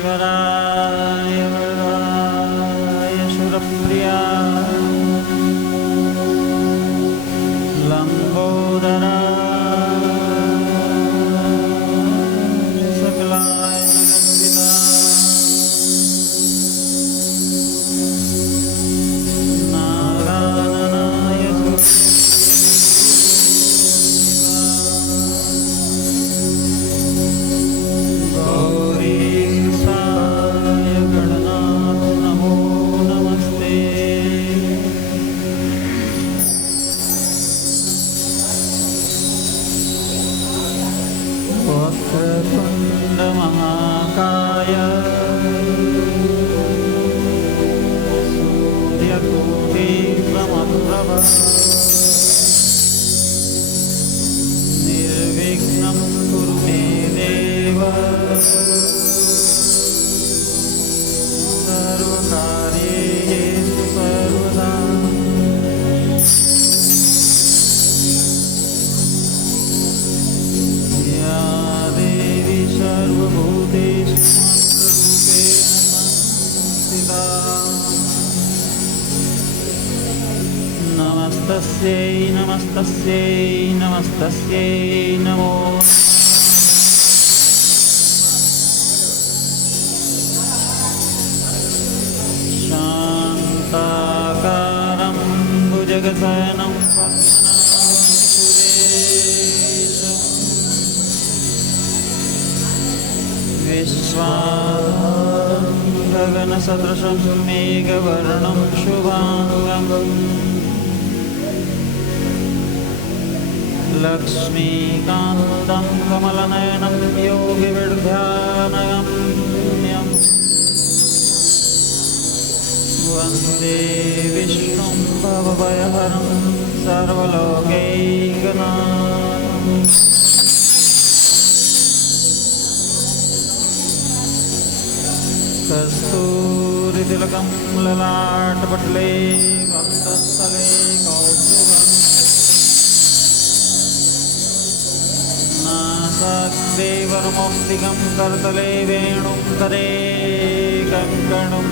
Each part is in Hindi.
विघ्नेश्वराय वरदाय सुरप्रियाय लंबोदराय सकलाय जगद्विदाय नारायणाय गौरीशाय गणनाथ नमो नमस्ते। वक्रतुण्ड महाकाय सूर्यकोटि समप्रभ निर्विघ्नं कुरु मे देव सर्वकार्येषु सर्वदा। या देवी सर्वभूतेषु मातृरूपेण संस्थिता। नमस्तस्यै नमस्तस्यै नमस्तस्यै नमो शान्ताकारं भुजगशयनं पद्मनाभं सुरेशं विश्वाधारं गगनसदृशं मेघवर्णं शुभाङ्गम् लक्ष्मीकान्तं कमलनयनं योगिविद्यानगम्यम् वन्दे विष्णुं भवभयहरं सर्वलोकैकनाथम् कस्तूरितिलकं ललाटपटले वक्षस्थले कौस्तुभम् नासाग्रे वरमौक्तिकं करतले वेणुं करे कङ्कणम्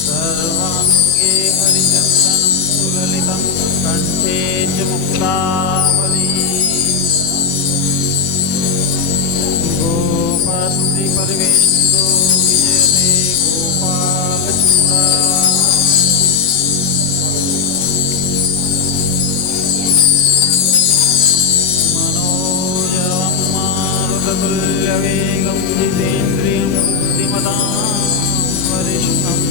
सर्वाङ्गे हरिचन्दनं सुललितं कण्ठे च मुक्तावली गोपास्त्रि परिवेष्टितो विजयते गोपालचूडा मनोजवं मारुततुल्यवेगं जितेन्द्रियं बुद्धिमतां वरिष्ठम्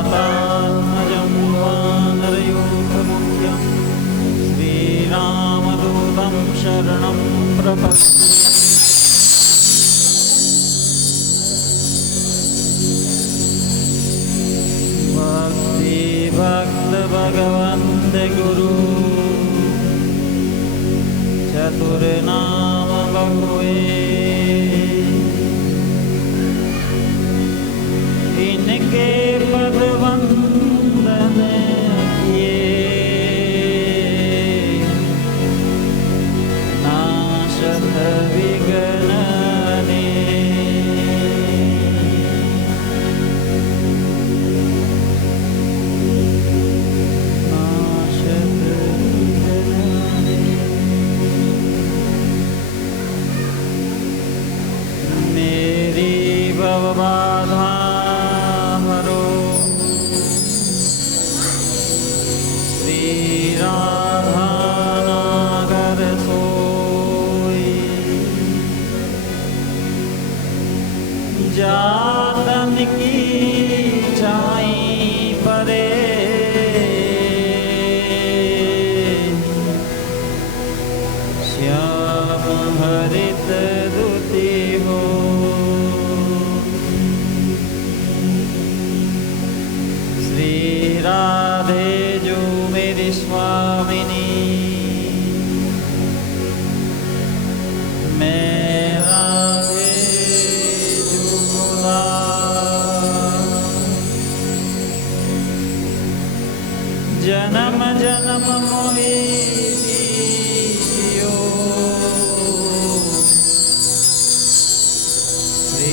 वातात्मजं वानरयूथमुख्यं श्रीरामदूतं शरणं प्रपद्ये भक्तिभक्तभगवन्त गुरु चतुर्नाम बहुए इनके पद वंदन किए नाशत विघ्न ने नाशत विघ्न ने मेरी भवबाधा राधानागर सोई जातन की छाई परे श्याम हरित दुति हो श्री राधे जो मेरी स्वामिनी मैं राधे जुगुला जन्म जन्म मोहि जियो श्री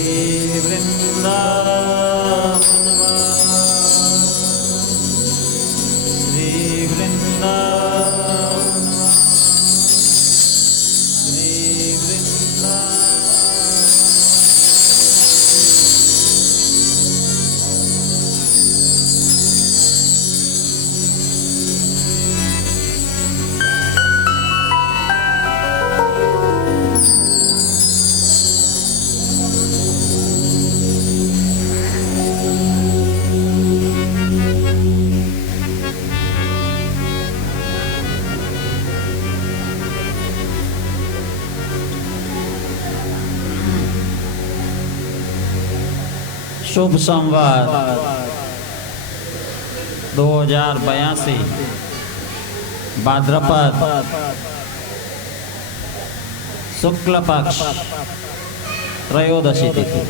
वृंदावन श्री वृंदावन श्री शुभ संवत 2082 भाद्रपद शुक्ल पक्ष त्रयोदशी तिथि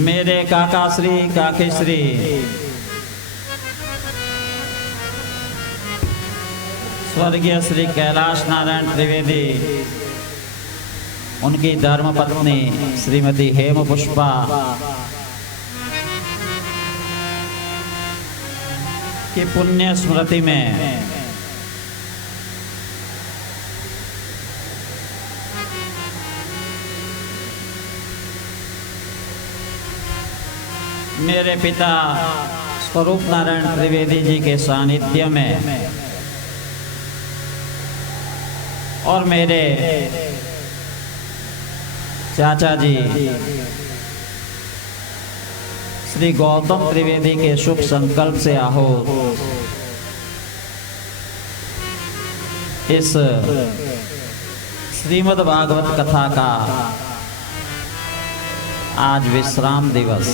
मेरे काका श्री काके श्री स्वर्गीय श्री कैलाश नारायण त्रिवेदी उनकी धर्म पत्नी श्रीमती हेम पुष्पा की पुण्य स्मृति में मेरे पिता स्वरूप नारायण त्रिवेदी जी के सानिध्य में और मेरे चाचा जी श्री गौतम त्रिवेदी के शुभ संकल्प से आहो इस श्रीमद् भागवत कथा का आज विश्राम दिवस।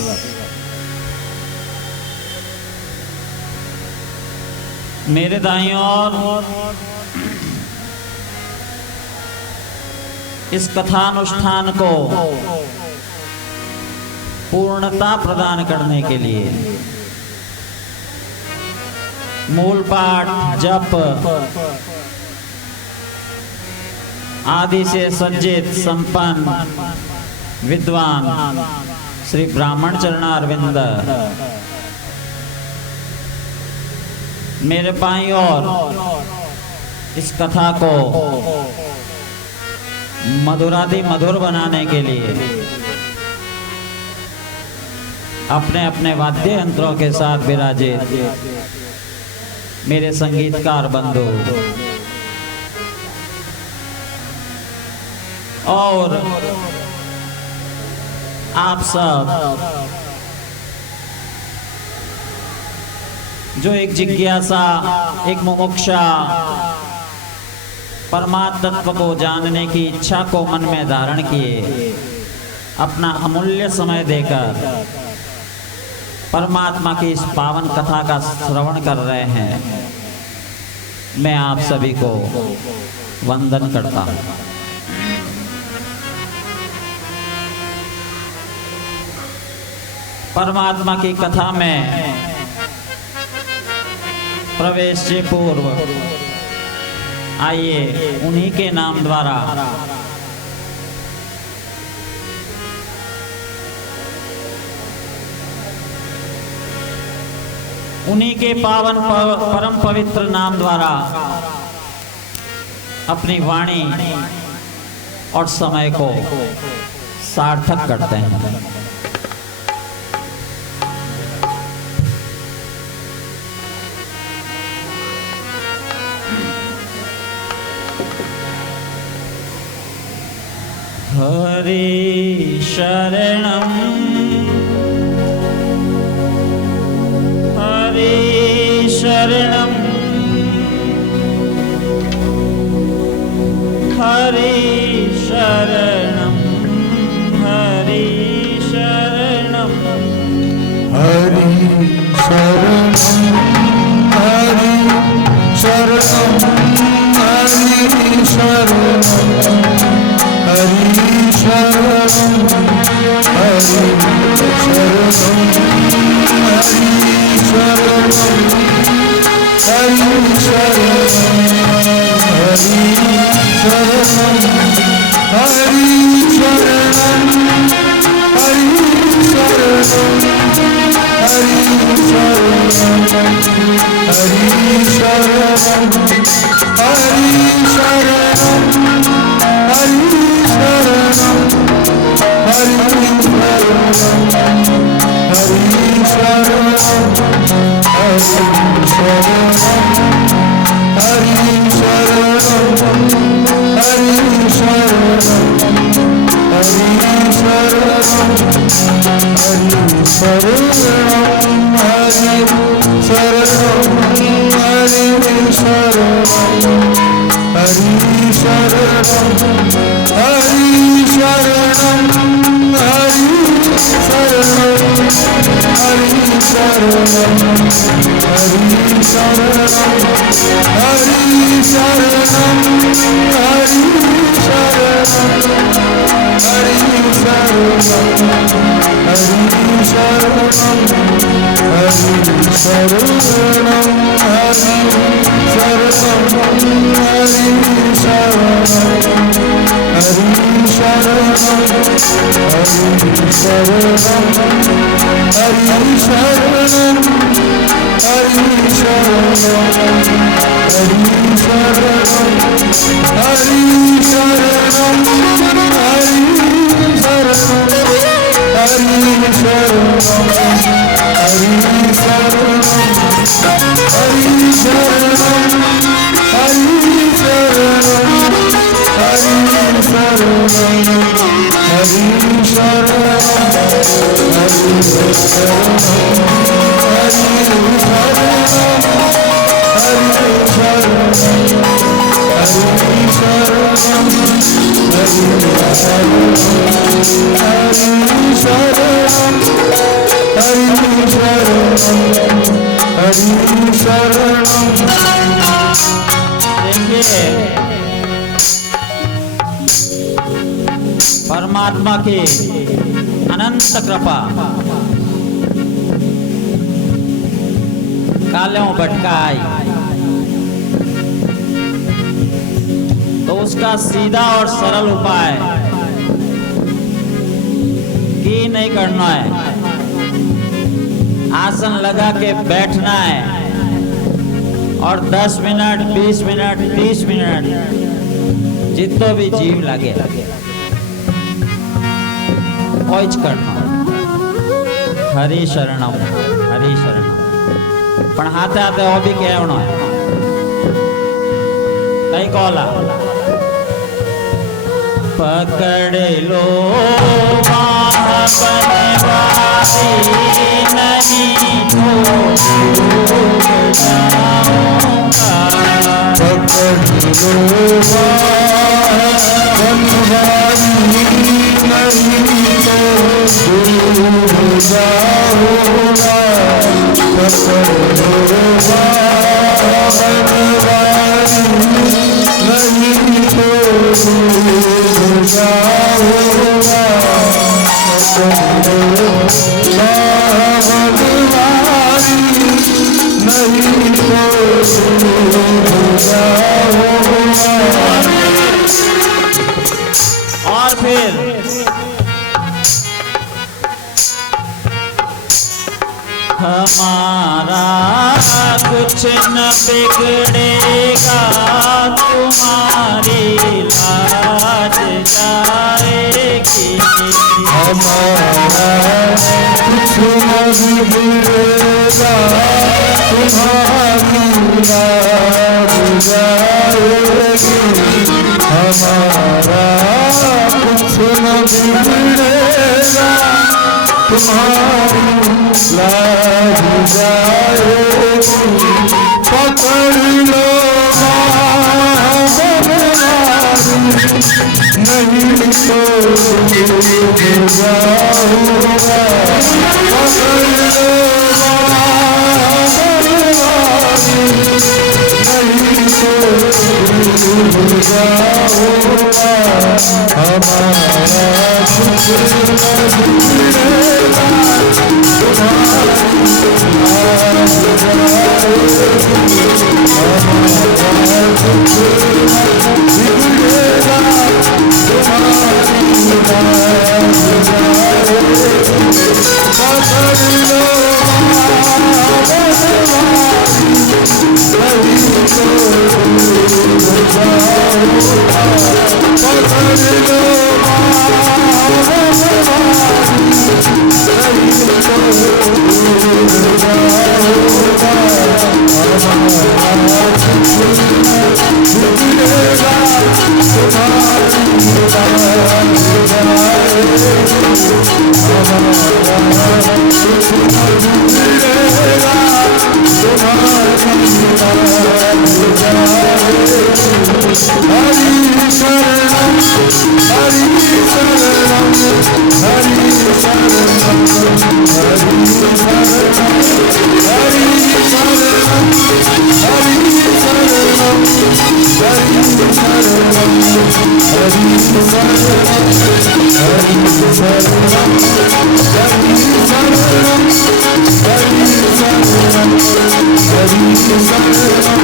मेरे दाईं ओर इस कथानुष्ठान को पूर्णता प्रदान करने के लिए मूल पाठ जप आदि से सज्जित संपन्न विद्वान श्री ब्राह्मण चरणारविंद मेरे बाईं ओर इस कथा को मधुरादि मधुर बनाने के लिए अपने अपने वाद्य यंत्रों के साथ विराजित मेरे संगीतकार बंधु और आप सब जो एक जिज्ञासा, एक मुमुक्षा, परमात्म तत्व को जानने की इच्छा को मन में धारण किए अपना अमूल्य समय देकर परमात्मा की इस पावन कथा का श्रवण कर रहे हैं, मैं आप सभी को वंदन करता हूं। परमात्मा की कथा में प्रवेश से पूर्व आइए उन्हीं के नाम द्वारा उन्हीं के पावन परम पवित्र नाम द्वारा अपनी वाणी और समय को सार्थक करते हैं। हरि शरणं हरि शरणं हरि शरणं हरि शरणं हरि शरणं हरि शरणं हरि शरणं हरि शरणं हरि शरणं हरि शरणं हरि शरणं हरि शरणं हरि शरणं हरि शरणं हरि शरणं हरि शरणं हरि शरणं हरि शरणं हरि शरणम हरि शरणम हरि शरणम हरि शरणम हरि शरणम हरि देखिए परमात्मा की अनंत कृपा कालों भटकाई तो उसका सीधा और सरल उपाय की नहीं करना है, आसन लगा के बैठना है और 10 मिनट 20 मिनट 30 मिनट जितो भी जीव लगे ओइच करना हरि शरणम हरि शरणम पण हाथे हाथे वो भी कहना है कई कोला पकड़ लो महाबलवासी नहीं तो डूब जाऊंगा। पकड़ लो महाबलवासी नहीं तो डूब जाऊंगा। पकड़ लो महाबलवासी नहीं तो डूब जाऊंगा। महाबलवासी नहीं तो डूब जाऊंगा। और फिर हमारा कुछ न बिगड़ेगा तुम्हारी लाज जाएगी। हमारा कुछ न बिगड़ेगा तुम्हारी लाज जाएगी। हमारा कुछ न बिगड़ेगा तुम्हारी लाज जाएगी। पकड़ लो महाबलवासी नहीं तो डूब जाऊंगा। पकड़ लो महाबलवासी नहीं तो डूब जाऊंगा। हमारा कुछ न बिगड़ेगा तुम्हारी लाज जाएगी। हमारा कुछ न बिगड़ेगा तुम्हारी लाज जाएगी। पकड़ लो महाबलवासी नहीं तो डूब जाऊंगा। पकड़ लो महाबलवासी नहीं तो डूब जाऊंगा। हमारा कुछ न बिगड़ेगा तुम्हारी लाज जाएगी। हमारा कुछ न बिगड़ेगा तुम्हारी लाज जाएगी। हरि शरणम हरि शरणम हरि शरणम हरि शरणम हरि शरणम हरि शरणम हरि शरणम हरि शरणम हरि शरणम हरि शरणम हरि शरणम हरि शरणम हरि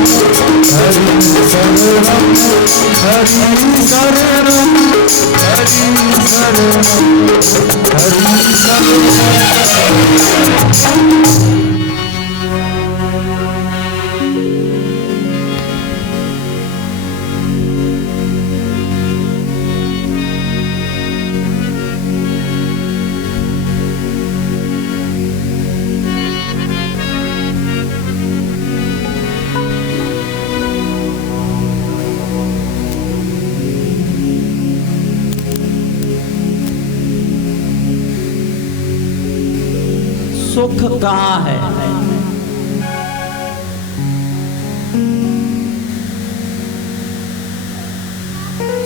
शरणम हरि शरणम हरि शरणम हरि शरणम। सुख कहाँ है?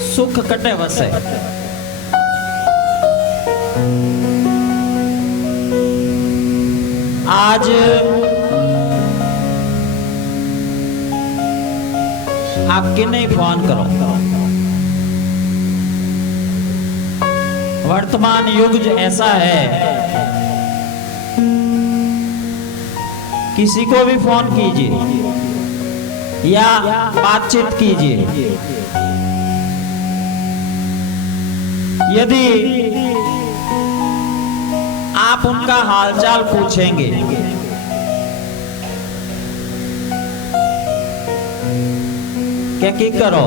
सुख कटे वसे। आज आप किन्हें फोन करो? वर्तमान युग ऐसा है, किसी को भी फोन कीजिए या बातचीत कीजिए, यदि आप उनका हालचाल पूछेंगे क्या की करो,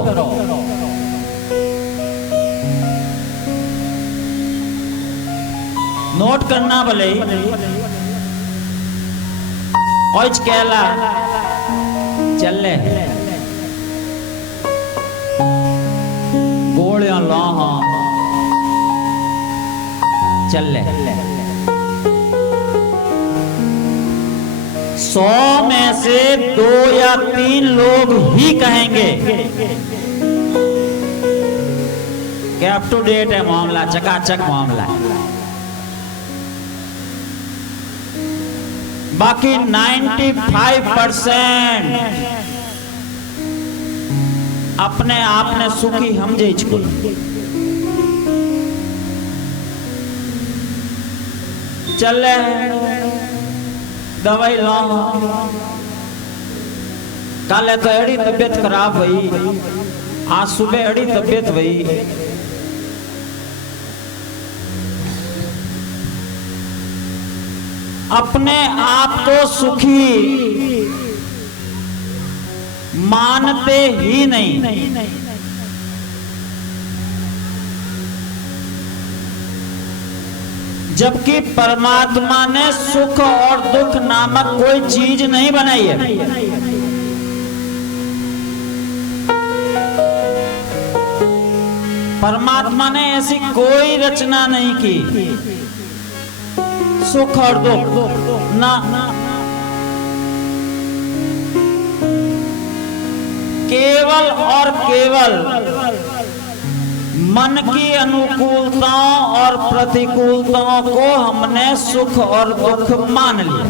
नोट करना भले और कहला चले गोलियां ला चले। 100 में से 2 या 3 लोग ही कहेंगे कि अप टू डेट है मामला, चकाचक मामला है। बाकी 95% अपने आप ने सुखी समझे को। चले दवाई लो, कल तो एड़ी तबियत खराब हुई, आज सुबह एड़ी तबियत हुई, अपने आप को सुखी मानते ही नहीं। जबकि परमात्मा ने सुख और दुख नामक कोई चीज नहीं बनाई है। परमात्मा ने ऐसी कोई रचना नहीं की सुख और दुख ना। केवल और केवल मन की अनुकूलताओं और प्रतिकूलताओं को हमने सुख और दुख मान लिया।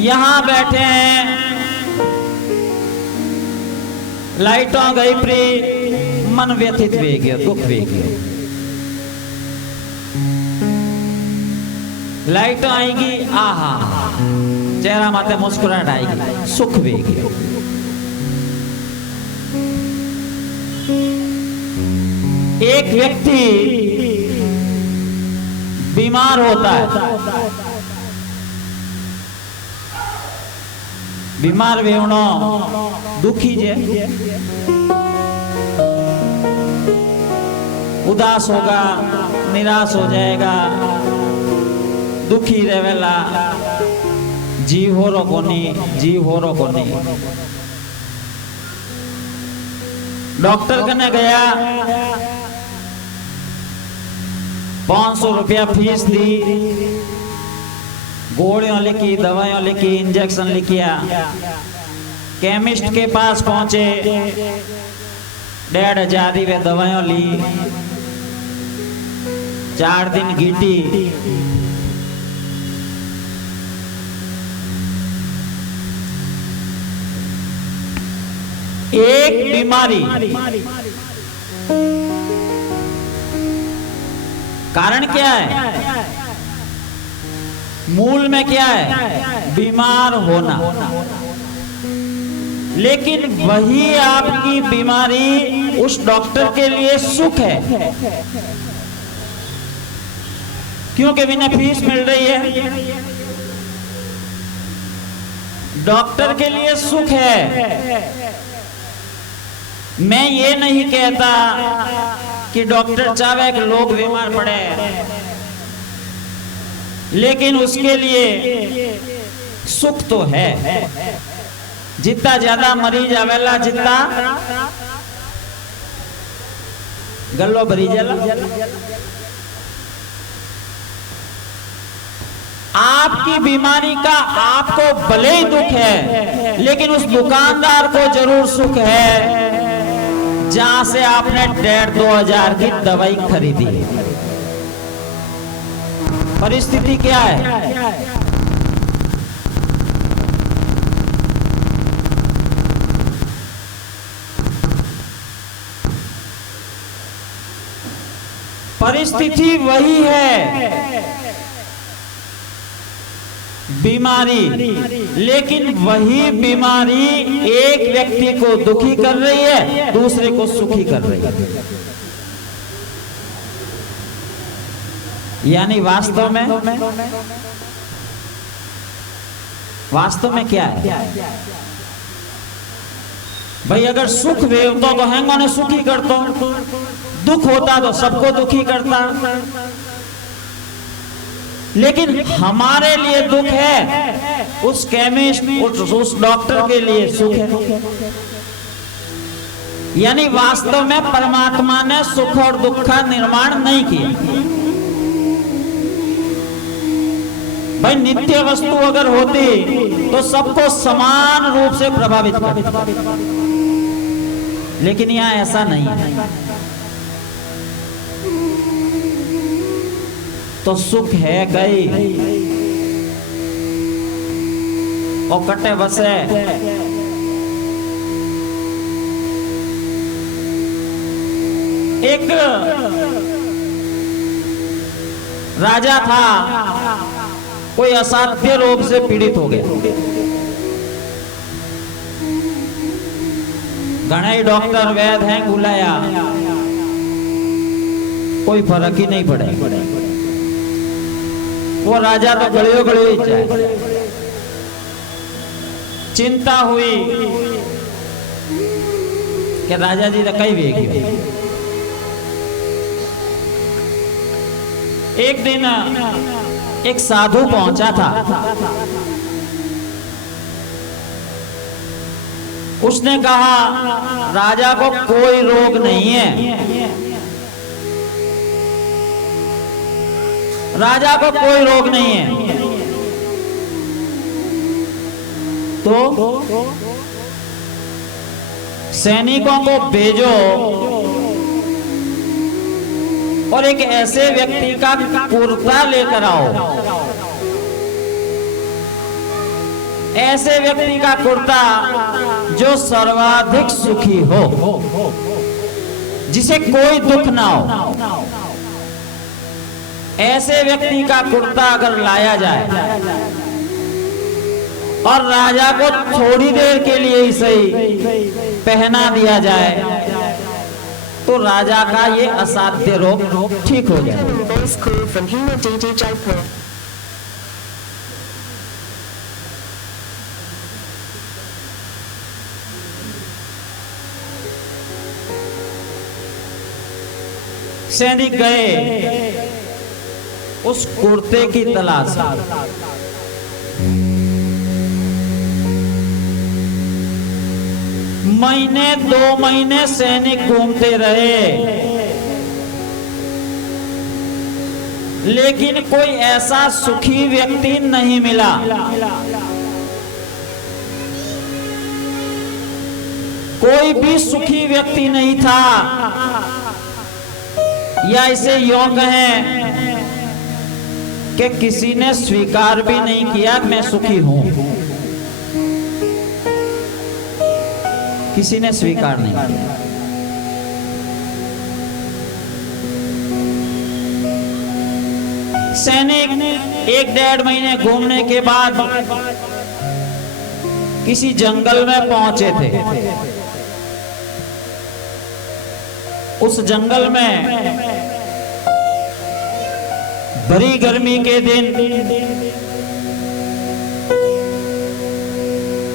यहां बैठे हैं, लाइटों गई प्री, मन व्यथित वे गया, दुख वे गया। लाइट आएगी, आहा, चेहरा माथे मुस्कुराहट आएगी, सुख वे गया। एक व्यक्ति बीमार होता है, बीमार वेवणो दुखी जे, उदास होगा, निराश हो जाएगा, दुखी रहेला, जीव हो रो कोनी, जीव हो रो कोनी। डॉक्टर कने गया, 500 रुपया फीस दी, गोलियां लिखी, दवाइयां लिखी, इंजेक्शन लिखिया। केमिस्ट के पास पहुंचे, 1500 वे दवाइयां ली, 4 दिन गीटी। एक बीमारी, कारण क्या है? मूल में क्या है? बीमार होना। लेकिन वही आपकी बीमारी उस डॉक्टर के लिए सुख है, क्योंकि बिना फीस मिल रही है। डॉक्टर के लिए सुख है। मैं ये नहीं कहता कि डॉक्टर चाहे कि लोग बीमार पड़े, लेकिन उसके लिए सुख तो है। जितना ज्यादा मरीज आवेला जितना गल्लो भरी जाला। आपकी बीमारी का आपको भले ही दुख है, लेकिन उस दुकानदार को जरूर सुख है जहां से आपने 1,500-2,000 की दवाई खरीदी है। परिस्थिति क्या है? परिस्थिति वही है, बीमारी, लेकिन वही बीमारी एक व्यक्ति को दुखी कर रही है, दूसरे को सुखी कर रही है। यानी वास्तव में क्या है भाई? अगर सुख वेवतो तो हैंगो ने सुखी करतो, दुख होता तो सबको दुखी करता। लेकिन हमारे लिए दुख है, उस केमिस्ट उस डॉक्टर के लिए सुख है। यानी वास्तव में परमात्मा ने सुख और दुख का निर्माण नहीं किया। भाई नित्य वस्तु अगर होती तो सबको समान रूप से प्रभावित करती, लेकिन यहां ऐसा नहीं है। तो सुख है गई और कटे बसे। एक राजा था, कोई असाध्य रोग से पीड़ित हो गया। घणे डॉक्टर वैद्य हैं बुलाया, कोई फर्क ही नहीं पड़े। वो राजा तो गलियों गलियों जाए। चिंता हुई कि राजा जी तो कई वेगी। एक दिन एक साधु पहुंचा था। उसने कहा राजा को कोई रोग नहीं है, राजा को कोई रोग नहीं है। तो सैनिकों को भेजो और एक ऐसे व्यक्ति का कुर्ता लेकर आओ, ऐसे व्यक्ति का कुर्ता जो सर्वाधिक सुखी हो, जिसे कोई दुख ना हो। ऐसे व्यक्ति का कुर्ता अगर लाया जाए और राजा को थोड़ी देर के लिए ही सही पहना दिया जाए, तो राजा का ये असाध्य रोग ठीक हो जाए। सैनिक गए उस कुर्ते की तलाश। महीने 2 महीने सैनिक घूमते रहे, लेकिन कोई ऐसा सुखी व्यक्ति नहीं मिला। कोई भी सुखी व्यक्ति नहीं था, या इसे यूं कहें कि किसी ने स्वीकार भी नहीं किया कि मैं सुखी हूं। किसी ने स्वीकार नहीं किया। सैनिक 1-1.5 महीने घूमने के बाद किसी जंगल में पहुंचे थे। उस जंगल में भरी गर्मी के दिन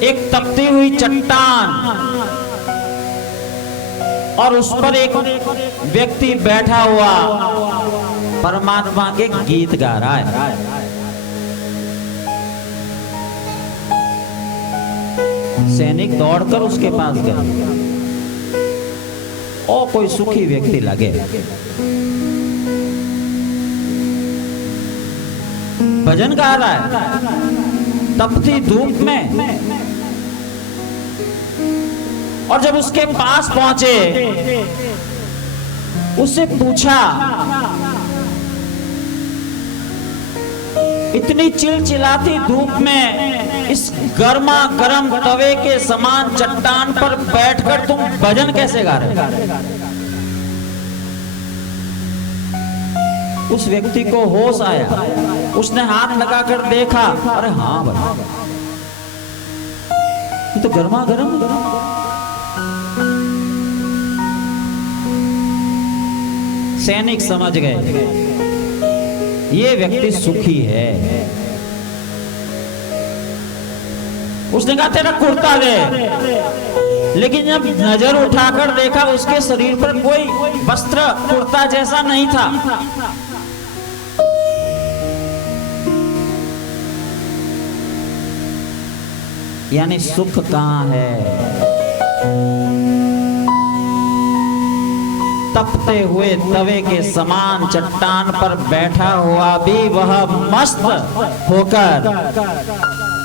एक तपती हुई चट्टान और उस पर एक व्यक्ति बैठा हुआ परमात्मा के गीत गा रहा है। सैनिक दौड़कर उसके पास गए और कोई सुखी व्यक्ति लगे, भजन गा रहा है तपती धूप में। और जब उसके पास पहुंचे, उससे पूछा, इतनी चिलचिलाती धूप में इस गर्मा गर्म तवे के समान चट्टान पर बैठकर तुम भजन कैसे गा रहे हो? उस व्यक्ति को होश आया, उसने हाथ लगाकर देखा, अरे हाँ भाई, ये तो गर्मा गर्म। सैनिक समझ गए ये व्यक्ति सुखी है। उसने कहा तेरा कुर्ता दे, लेकिन जब नजर उठाकर देखा उसके शरीर पर कोई वस्त्र कुर्ता जैसा नहीं था। यानी सुख कहाँ है? तपते हुए तवे के समान चट्टान पर बैठा हुआ भी वह मस्त होकर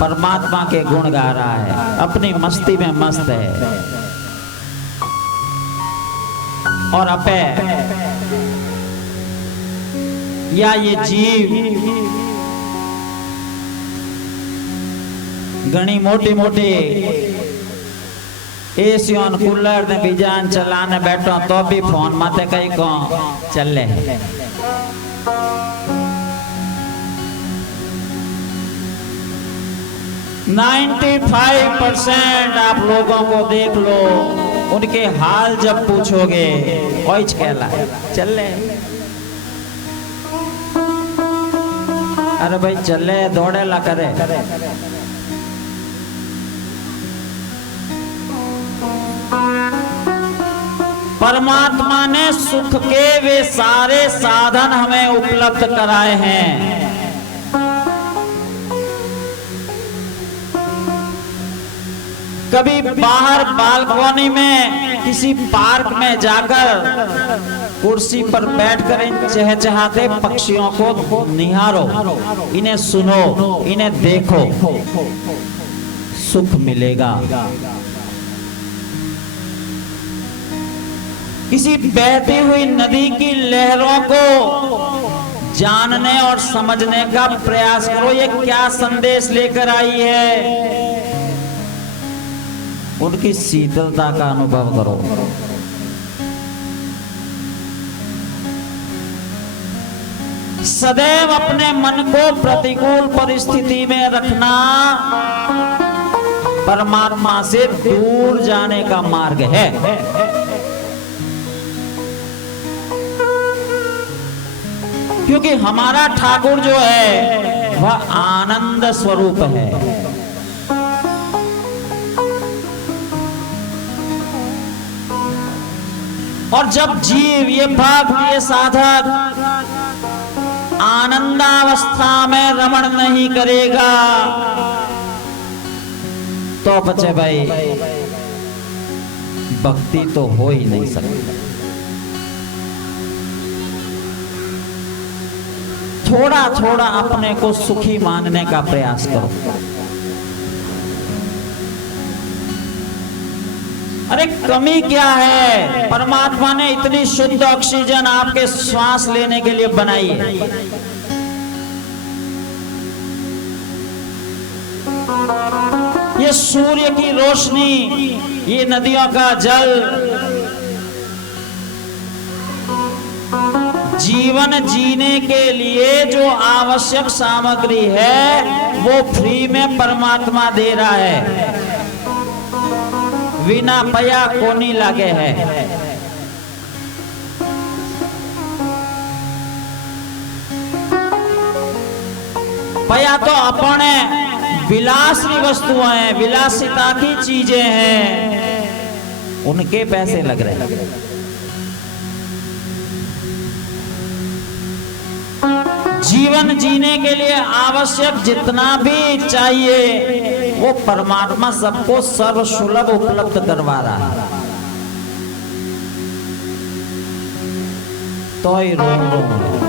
परमात्मा के गुण गा रहा है, अपनी मस्ती में मस्त है। और अपे या ये जीव घनी मोटी मोटी एसी और कूलर ने बिजान चलाने बैठो तो भी फोन माते कहीं को चले। 95% आप लोगों को देख लो, उनके हाल जब पूछोगे ओइच कहला चले। अरे भाई चले दौड़े ला करे। परमात्मा ने सुख के वे सारे साधन हमें उपलब्ध कराए हैं। कभी बाहर बालकनी में किसी पार्क में जाकर कुर्सी पर बैठकर इन चहचहाते पक्षियों को निहारो, इन्हें सुनो, इन्हें देखो, सुख मिलेगा। किसी बहती हुई नदी की लहरों को जानने और समझने का प्रयास करो, ये क्या संदेश लेकर आई है। उनकी शीतलता का अनुभव करो। सदैव अपने मन को प्रतिकूल परिस्थिति में रखना परमात्मा से दूर जाने का मार्ग है। क्योंकि हमारा ठाकुर जो है वह आनंद स्वरूप है। और जब जीव, ये भक्त, ये साधक आनंदावस्था में रमण नहीं करेगा तो बच्चे भाई भक्ति तो हो ही नहीं सकती। थोड़ा थोड़ा अपने को सुखी मानने का प्रयास करो। अरे कमी क्या है? परमात्मा ने इतनी शुद्ध ऑक्सीजन आपके श्वास लेने के लिए बनाई है। ये सूर्य की रोशनी, ये नदियों का जल, जीवन जीने के लिए जो आवश्यक सामग्री है वो फ्री में परमात्मा दे रहा है, बिना पया कोनी लगे है। पया तो अपने विलासी वस्तुएं हैं, विलासिता की चीजें हैं, उनके पैसे लग रहे हैं। जीवन जीने के लिए आवश्यक जितना भी चाहिए वो परमात्मा सबको सर्वसुलभ उपलब्ध करवा रहा है। तो ही रोम रोम है।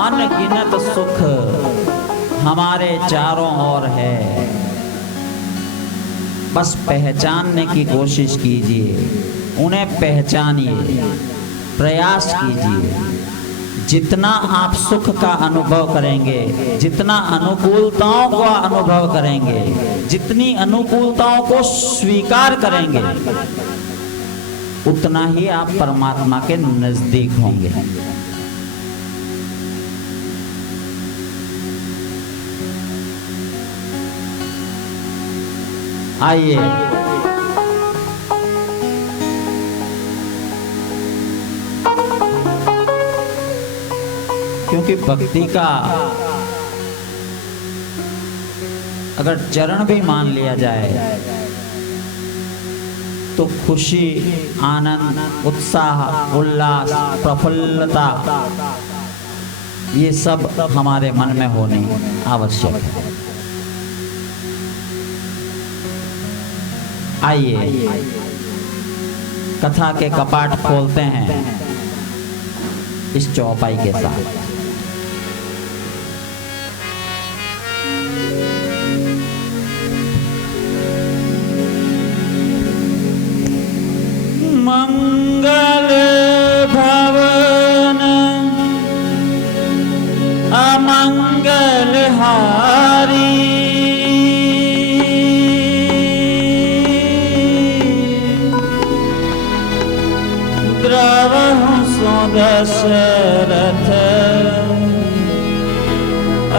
अनगिनत सुख हमारे चारों ओर है, बस पहचानने की कोशिश कीजिए, उन्हें पहचानिए, प्रयास कीजिए। जितना आप सुख का अनुभव करेंगे, जितना अनुकूलताओं को अनुभव करेंगे, जितनी अनुकूलताओं को स्वीकार करेंगे, उतना ही आप परमात्मा के नजदीक होंगे। आइए क्योंकि भक्ति का अगर चरण भी मान लिया जाए तो खुशी, आनंद, उत्साह, उल्लास, प्रफुल्लता ये सब हमारे मन में होनी आवश्यक है। आइए कथा के कपाट खोलते हैं इस चौपाई के साथ। मंगल भवन अमंगल हारी, द्रवहु सो दशरथ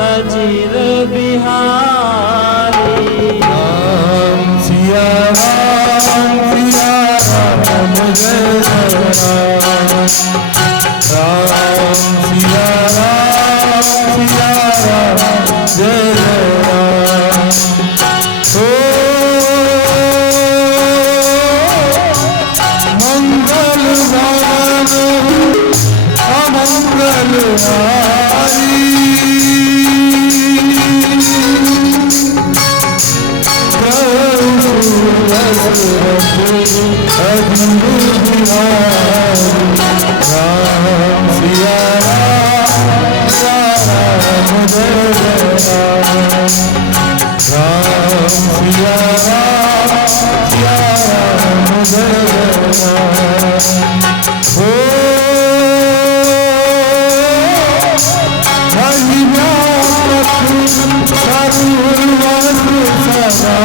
अजीर बिहारी। राम सिया राम सिया राम जय राम, राम सिया राम सिया राम जय राम। ओ मंगल भवन अमंगल हारी, राम सिया राम जय राम, राम सिया राम जय राम। ओ महिमा सर्ववस सदा,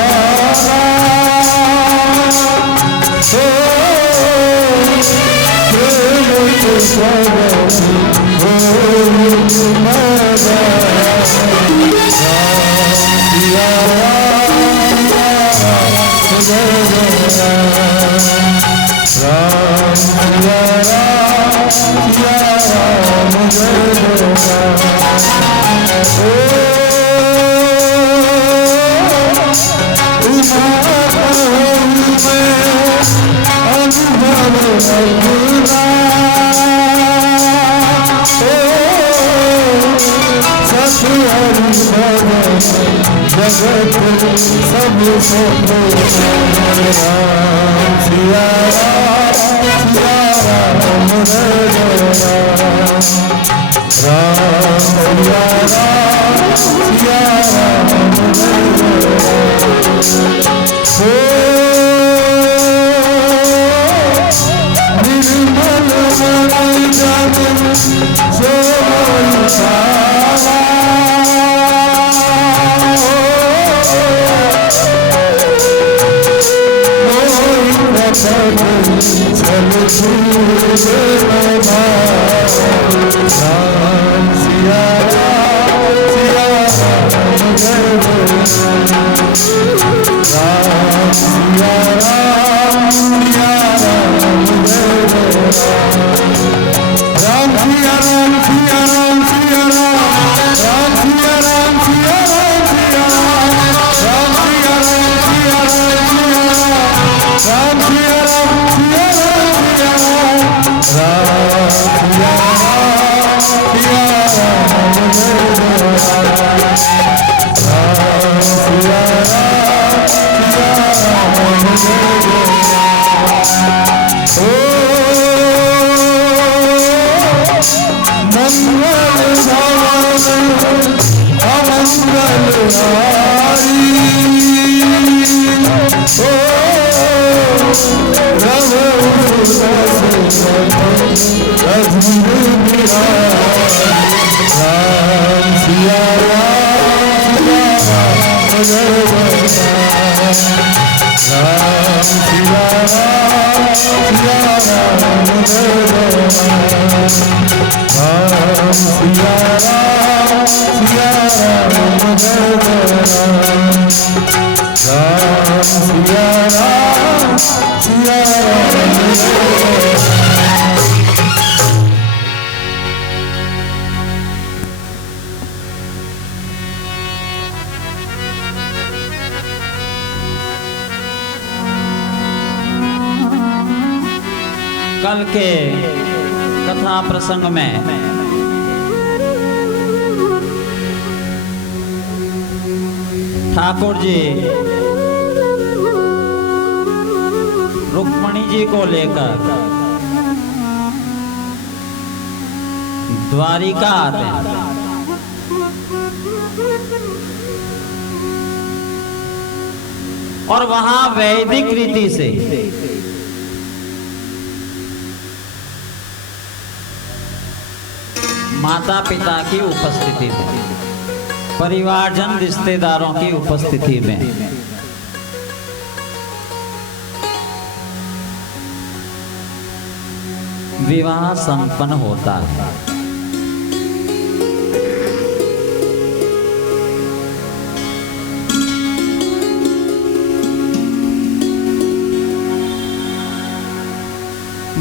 जगत सब राम सिया राम जय राम, राम सिया राम निर्मल मन जन सोई राम सिया राम सिया राम कल के कथा प्रसंग में ठाकुर जी रुक्मणी जी को लेकर द्वारिका आते हैं और वहां वैदिक रीति से माता पिता की उपस्थिति में, परिवारजन रिश्तेदारों की उपस्थिति में विवाह संपन्न होता है।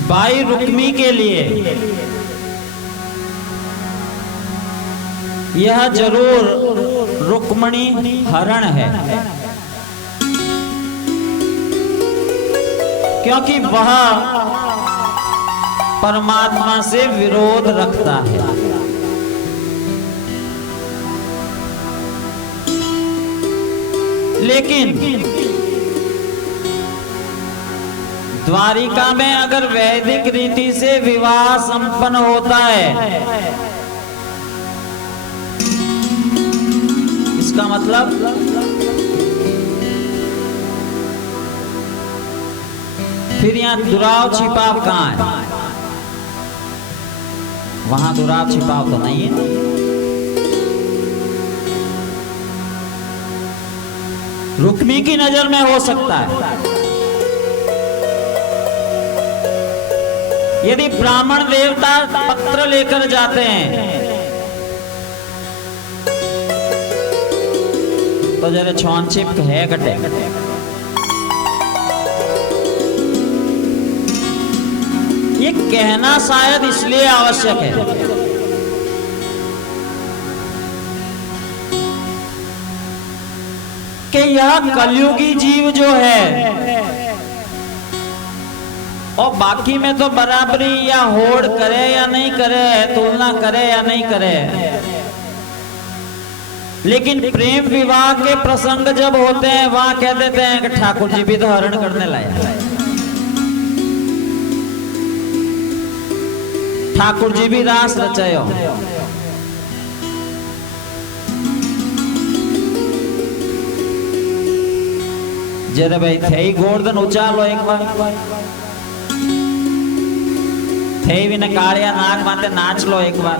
बाई रुक्मी के लिए यह जरूर रुक्मणी हरण है, क्योंकि वह परमात्मा से विरोध रखता है। लेकिन द्वारिका में अगर वैदिक रीति से विवाह संपन्न होता है, इसका मतलब फिर यहां दुराव छिपाव कहां है? वहां दुराव छिपाव तो नहीं है। रुक्मी की नजर में हो सकता है। यदि ब्राह्मण देवता पत्र लेकर जाते हैं तो जरा छौन छिप है कटे। ये कहना शायद इसलिए आवश्यक है कि यह कलयुगी जीव जो है और बाकी में तो बराबरी या होड़ करे या नहीं करे, तुलना करे या नहीं करे, लेकिन प्रेम विवाह के प्रसंग जब होते हैं वहां कह देते हैं कि ठाकुर जी भी तो हरण करने लाए, ठाकुर जी भी रास रचायो। जरा भाई थे गोवर्धन उचालो एक बार, थे भी न कालिया नाग माते नाच लो एक बार।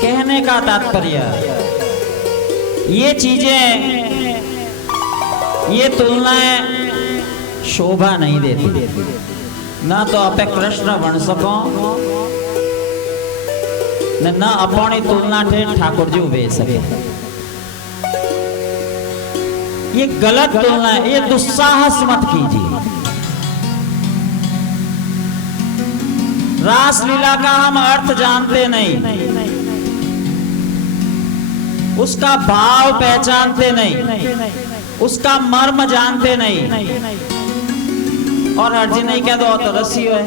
कहने का तात्पर्य ये चीजें, ये तुलनाएं शोभा नहीं देती। ना तो अपे कृष्ण बन सको न अपनी तुलना थे ठाकुर जी उभे सके। ये गलत तुलना है, ये दुस्साहस मत कीजिए। रास लीला का हम अर्थ जानते नहीं, उसका भाव पहचानते नहीं, उसका मर्म जानते नहीं, और अर्जुन नहीं कह दो तो रस्सी है।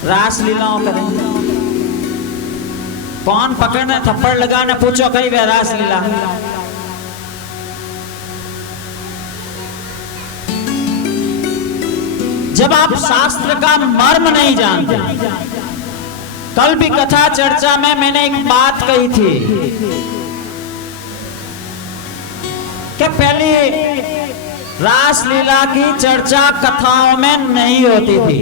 रास लीलाओं करें, कौन पकड़ने थप्पड़ लगाने पूछो कई वे रास लीला। जब आप शास्त्र का मर्म नहीं जानते। कल भी कथा चर्चा में मैंने एक बात कही थी कि पहले रासलीला की चर्चा कथाओं में नहीं होती थी,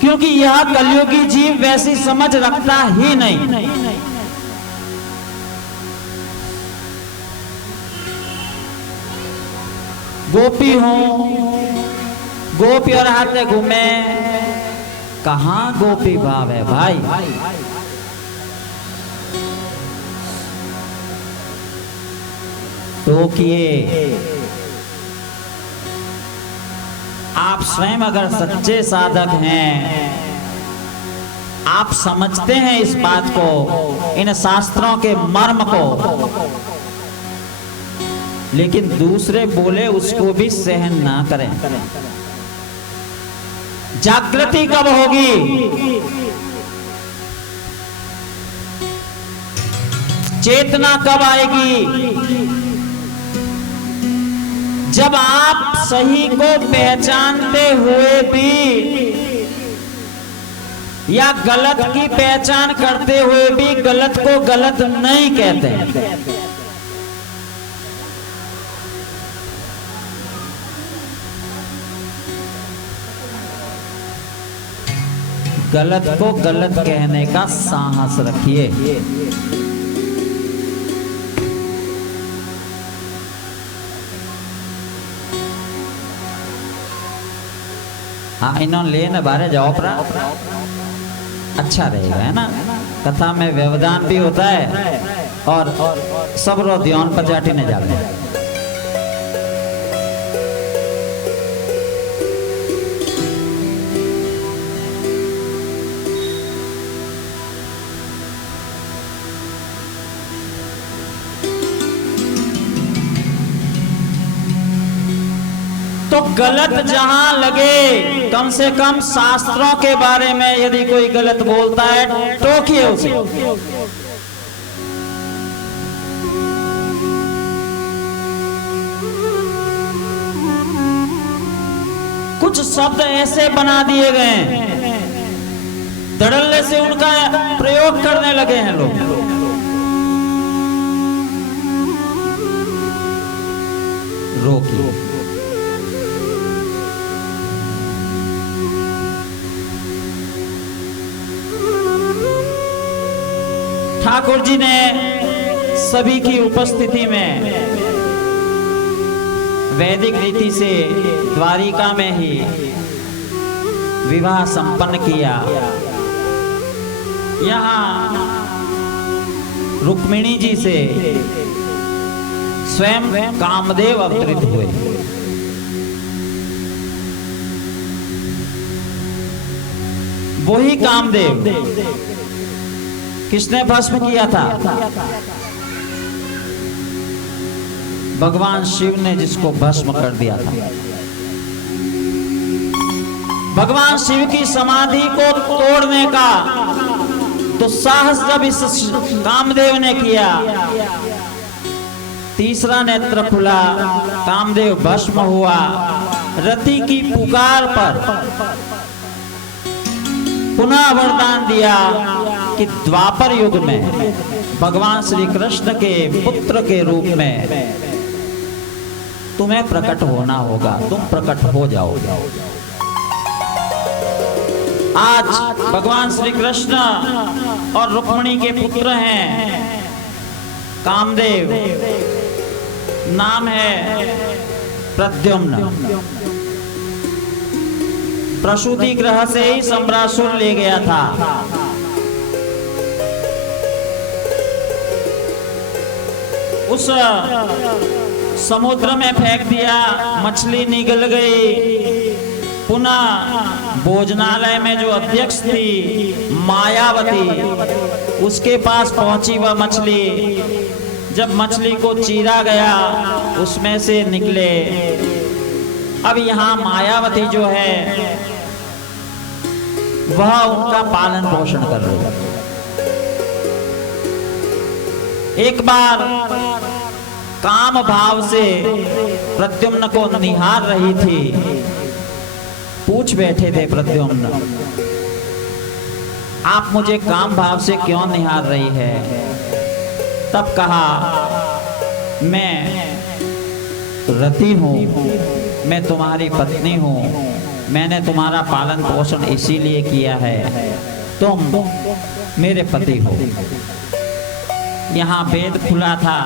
क्योंकि यह कलयुगी जीव वैसी समझ रखता ही नहीं। गोपी हो, गोपी और हाथे घूमे, कहां गोपी भाव है भाई। तो किए आप स्वयं अगर सच्चे साधक हैं, आप समझते हैं इस बात को, इन शास्त्रों के मर्म को, लेकिन दूसरे बोले उसको भी सहन ना करें। जागृति कब होगी? चेतना कब आएगी? जब आप सही को पहचानते हुए भी या गलत की पहचान करते हुए भी गलत को गलत नहीं कहते। गलत को गलत कहने का साहस रखिए। हाँ, इन्होंने लेने बारे जाओ पर अच्छा रहेगा, है ना। कथा में व्यवधान भी होता है और सब रो ध्यान पचाटी ने जाते हैं। तो गलत जहां लगे, कम से कम शास्त्रों के बारे में यदि कोई गलत बोलता है टोकिए उसे। कुछ शब्द ऐसे बना दिए गए हैं, धड़ल्ले से उनका प्रयोग करने लगे हैं लोग। रोकिए। ठाकुर जी ने सभी की उपस्थिति में वैदिक रीति से द्वारिका में ही विवाह संपन्न किया। यहाँ रुक्मिणी जी से स्वयं कामदेव अवतरित हुए। वही कामदेव किसने भस्म किया था? भगवान शिव ने, जिसको भस्म कर दिया था। भगवान शिव की समाधि को तोड़ने का दुस्साहस जब इस कामदेव ने किया, तीसरा नेत्र खुला, कामदेव भस्म हुआ। रति की पुकार पर पुनः वरदान दिया कि द्वापर युग में भगवान श्री कृष्ण के पुत्र के रूप में तुम्हें प्रकट होना होगा, तुम प्रकट हो जाओ। आज भगवान श्री कृष्ण और रुक्मिणी के पुत्र हैं कामदेव, नाम है प्रद्युम्न। प्रसूति गृह से ही सम्रासुर ले गया था। उस समुद्र में फेंक दिया, मछली निगल गई। पुनः भोजनालय में जो अध्यक्ष थी मायावती, उसके पास पहुंची वह मछली। जब मछली को चीरा गया, उसमें से निकले। अब यहाँ मायावती जो है वह उनका पालन पोषण कर रही है। एक बार काम भाव से प्रद्युम्न को निहार रही थी। पूछ बैठे थे प्रद्युम्न, आप मुझे काम भाव से क्यों निहार रही है? तब कहा, मैं रति हूं, मैं तुम्हारी पत्नी हूं, मैंने तुम्हारा पालन पोषण इसीलिए किया है, तुम मेरे पति हो। यहाँ वेद खुला था।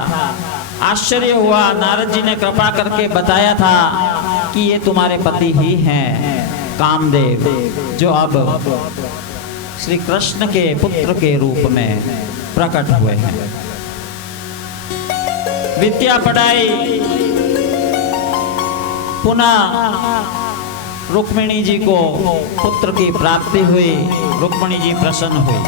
आश्चर्य हुआ, नारद जी ने कृपा करके बताया था कि ये तुम्हारे पति ही हैं, कामदेव, जो अब श्री कृष्ण के पुत्र के रूप में प्रकट हुए हैं। विद्या पढ़ाई, पुनः रुक्मिणी जी को पुत्र की प्राप्ति हुई, रुक्मिणी जी प्रसन्न हुई।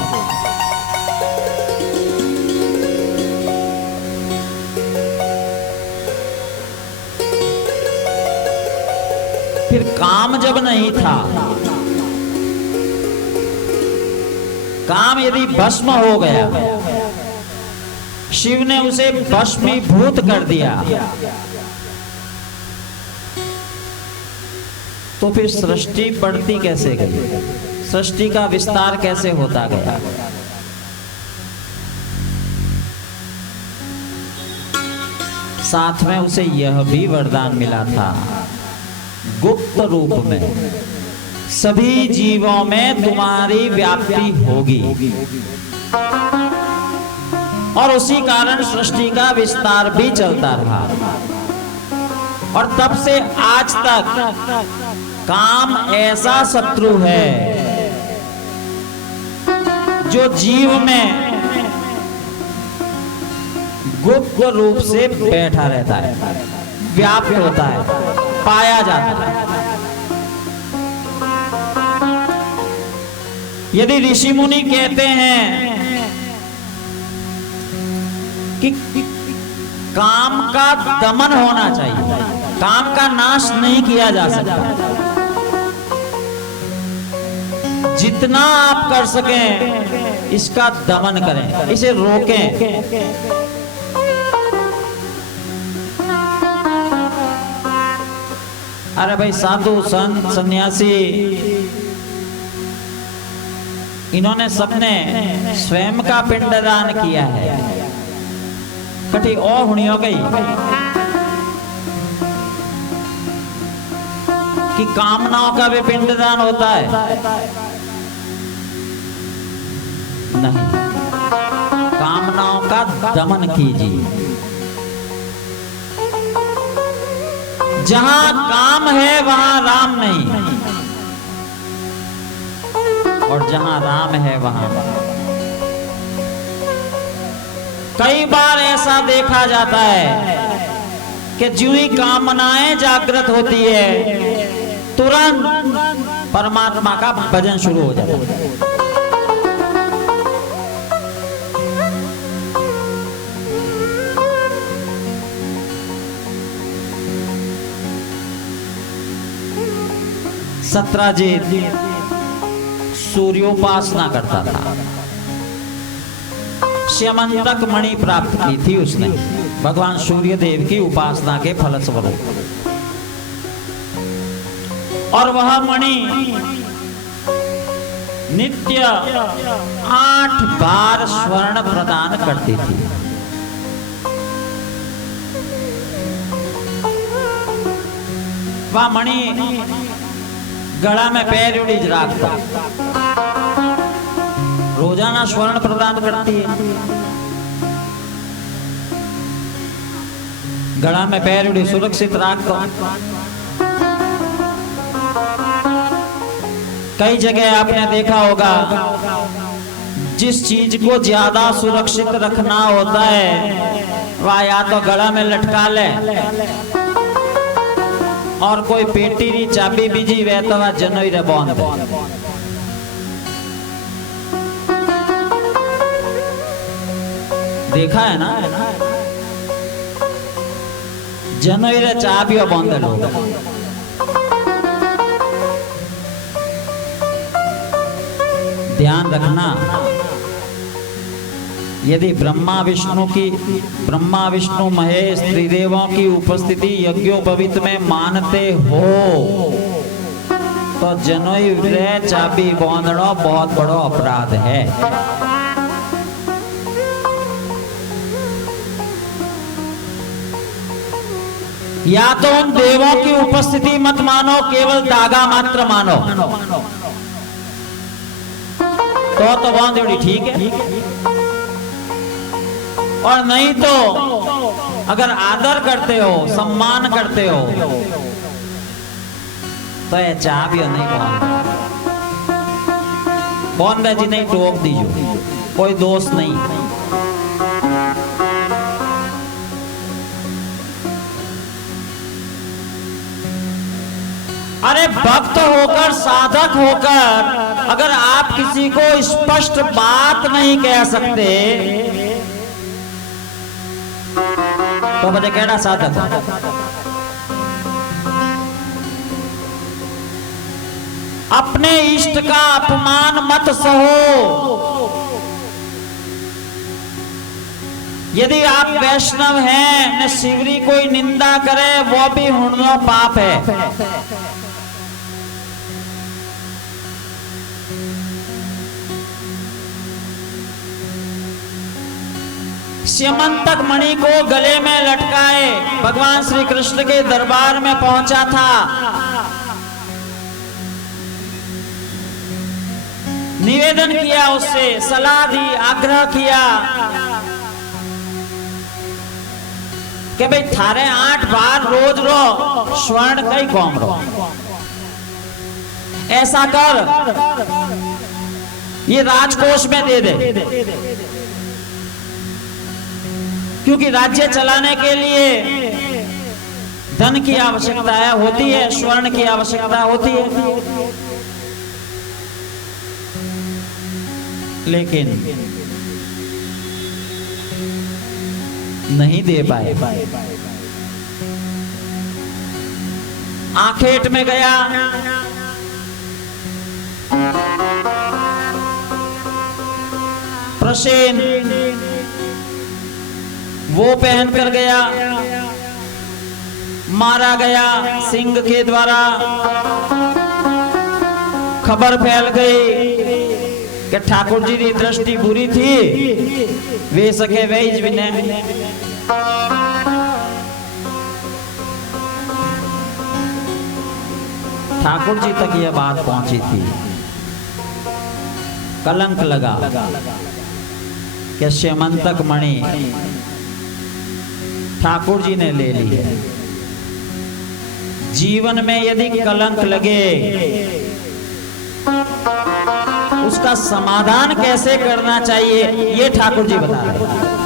फिर काम जब नहीं था, काम यदि भस्म हो गया, शिव ने उसे भस्मीभूत कर दिया, तो फिर सृष्टि बढ़ती कैसे गई? सृष्टि का विस्तार कैसे होता गया? साथ में उसे यह भी वरदान मिला था, गुप्त रूप में सभी जीवों में तुम्हारी व्याप्ति होगी, और उसी कारण सृष्टि का विस्तार भी चलता रहा। और तब से आज तक काम ऐसा शत्रु है जो जीव में गुप्त रूप से बैठा रहता है, व्याप्त होता है, पाया जाता है। यदि ऋषि मुनि कहते हैं कि काम का दमन होना चाहिए, काम का नाश नहीं किया जा सकता, जितना आप कर सकें इसका दमन करें, इसे रोकें। अरे भाई, साधु संत सन्यासी, इन्होंने सबने स्वयं का पिंडदान किया है, कटी और हुणी हो गई कि कामनाओं का भी पिंडदान होता है? नहीं, कामनाओं का दमन कीजिए। जहां काम है वहां राम नहीं, और जहां राम है वहां। कई बार ऐसा देखा जाता है कि जो ही कामनाएं जागृत होती है, तुरंत परमात्मा का भजन शुरू हो जाता है। सत्राजीत सूर्योपासना करता था, श्यमंतक मणि प्राप्त की थी उसने भगवान सूर्य देव की उपासना के फलस्वरूप, और वह मणि नित्य 8 बार स्वर्ण प्रदान करती थी। वह मणि गला में पैर उड़ीज रखता, रोजाना स्वर्ण प्रदान करती है। गला में पैर उड़ी सुरक्षित रखता। कई जगह आपने देखा होगा, जिस चीज को ज्यादा सुरक्षित रखना होता है वह या तो गला में लटका ले, और कोई पेटी री चाबी बीजी वे तो वह जनोई रे बांध दे। देखा है ना, जनोई रे चाबियों बांध लो। ध्यान रखना, यदि ब्रह्मा विष्णु महेश त्रिदेवों की उपस्थिति यज्ञोपवीत में मानते हो तो जनोई रे चाबी बांधना बहुत बड़ो अपराध है। या तो उन देवों की उपस्थिति मत मानो, केवल दागा मात्र मानो, तो बांधड़ी ठीक है। और नहीं तो अगर आदर करते हो, सम्मान करते हो, तो ये चाबी नहीं बांधा जी नहीं टोक दीजो, कोई दोष नहीं। अरे भक्त होकर, साधक होकर अगर आप किसी को स्पष्ट बात नहीं कह सकते तो मुझे कहना साधक। अपने इष्ट का अपमान मत सहो। यदि आप वैष्णव हैं, न शिवरी कोई निंदा करे वो भी हुणनो पाप है। स्यमंतक मणि को गले में लटकाए भगवान श्री कृष्ण के दरबार में पहुंचा था। निवेदन किया, उससे सलाह दी, आग्रह किया कि भाई थारे 8 बार रोज रो स्वर्ण कई कौम रो, ऐसा कर ये राजकोष में दे दे, क्योंकि राज्य चलाने के लिए धन की आवश्यकता होती है, स्वर्ण की आवश्यकता होती है। लेकिन नहीं दे पाए। आखेट में गया, प्रसेन वो पहन कर गया, मारा गया सिंह के द्वारा। खबर फैल गई कि ठाकुर जी की दृष्टि बुरी थी, वे सके वेज विने। ठाकुर जी तक यह बात पहुंची थी, कलंक लगा कि स्यमंतक मणि ठाकुर जी ने ले ली है। जीवन में यदि कलंक लगे, उसका समाधान कैसे करना चाहिए, ये ठाकुर जी बता रहे हैं।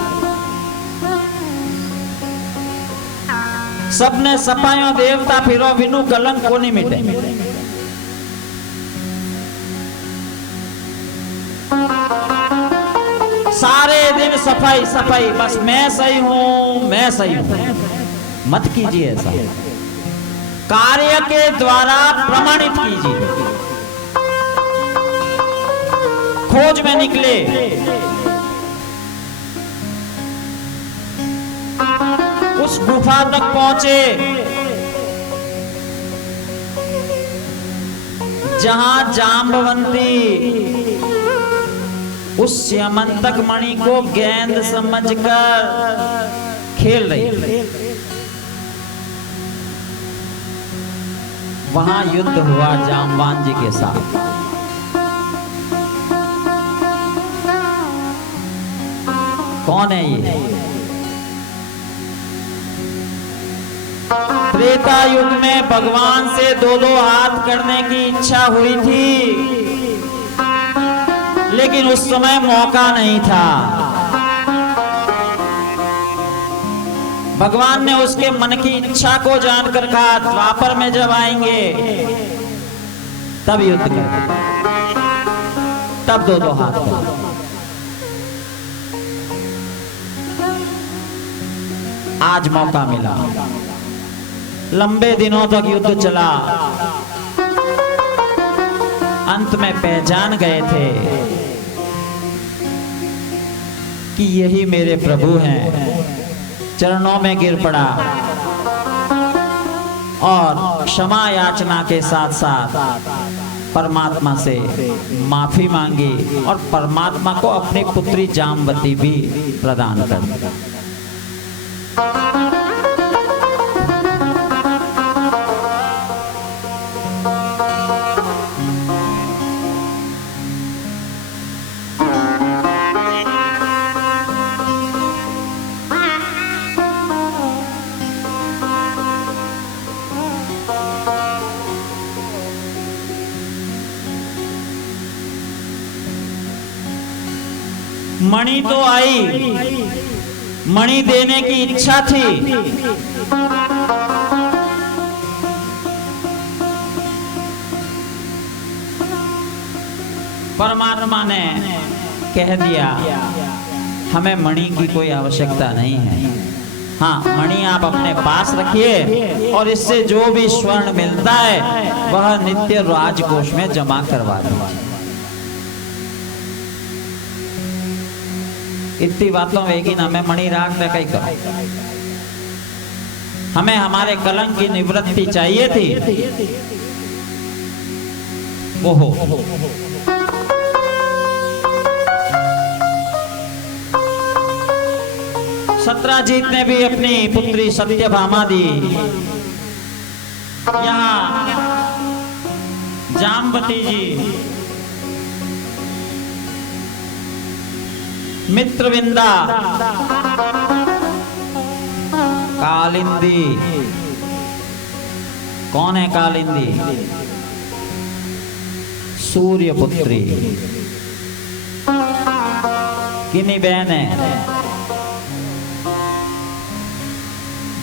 सबने सपायो देवता फिरो विनु कलंक को नहीं मिटे। सारे दिन सफाई सफाई, बस मैं सही हूं, मैं सही हूं। मत कीजिए ऐसा, कार्य के द्वारा प्रमाणित कीजिए। खोज में निकले, उस गुफा तक पहुंचे जहां जाम्बवंती उस स्यमंतक मणि को गेंद समझकर खेल रही। वहां युद्ध हुआ जाम्बान जी के साथ। कौन है ये? त्रेता युग में भगवान से 2-2 हाथ करने की इच्छा हुई थी, लेकिन उस समय मौका नहीं था। भगवान ने उसके मन की इच्छा को जानकर कहा, द्वापर में जब आएंगे तब युद्ध करेंगे, तब 2-2 हाथ करेंगे। आज मौका मिला। लंबे दिनों तक युद्ध चला, अंत में पहचान गए थे कि यही मेरे प्रभु हैं। चरणों में गिर पड़ा और क्षमा याचना के साथ साथ परमात्मा से माफी मांगी और परमात्मा को अपनी पुत्री जामवती भी प्रदान कर दी। मणि तो आई, मणि देने की इच्छा थी, परमात्मा ने कह दिया हमें मणि की कोई आवश्यकता नहीं है। हाँ, मणि आप अपने पास रखिए और इससे जो भी स्वर्ण मिलता है वह नित्य राजकोष में जमा करवा दीजिए। इतनी बातों वेगी ना, हमें मणि राख रखा ही करो। हमें हमारे कलंक की निवृत्ति चाहिए थी। ओहो, सत्राजीत ने भी अपनी पुत्री सत्यभामा दी। यहाँ जामवती जी, मित्रविंदा, कालिंदी। कौन है कालिंदी? सूर्यपुत्री। किन्हीं बहन है?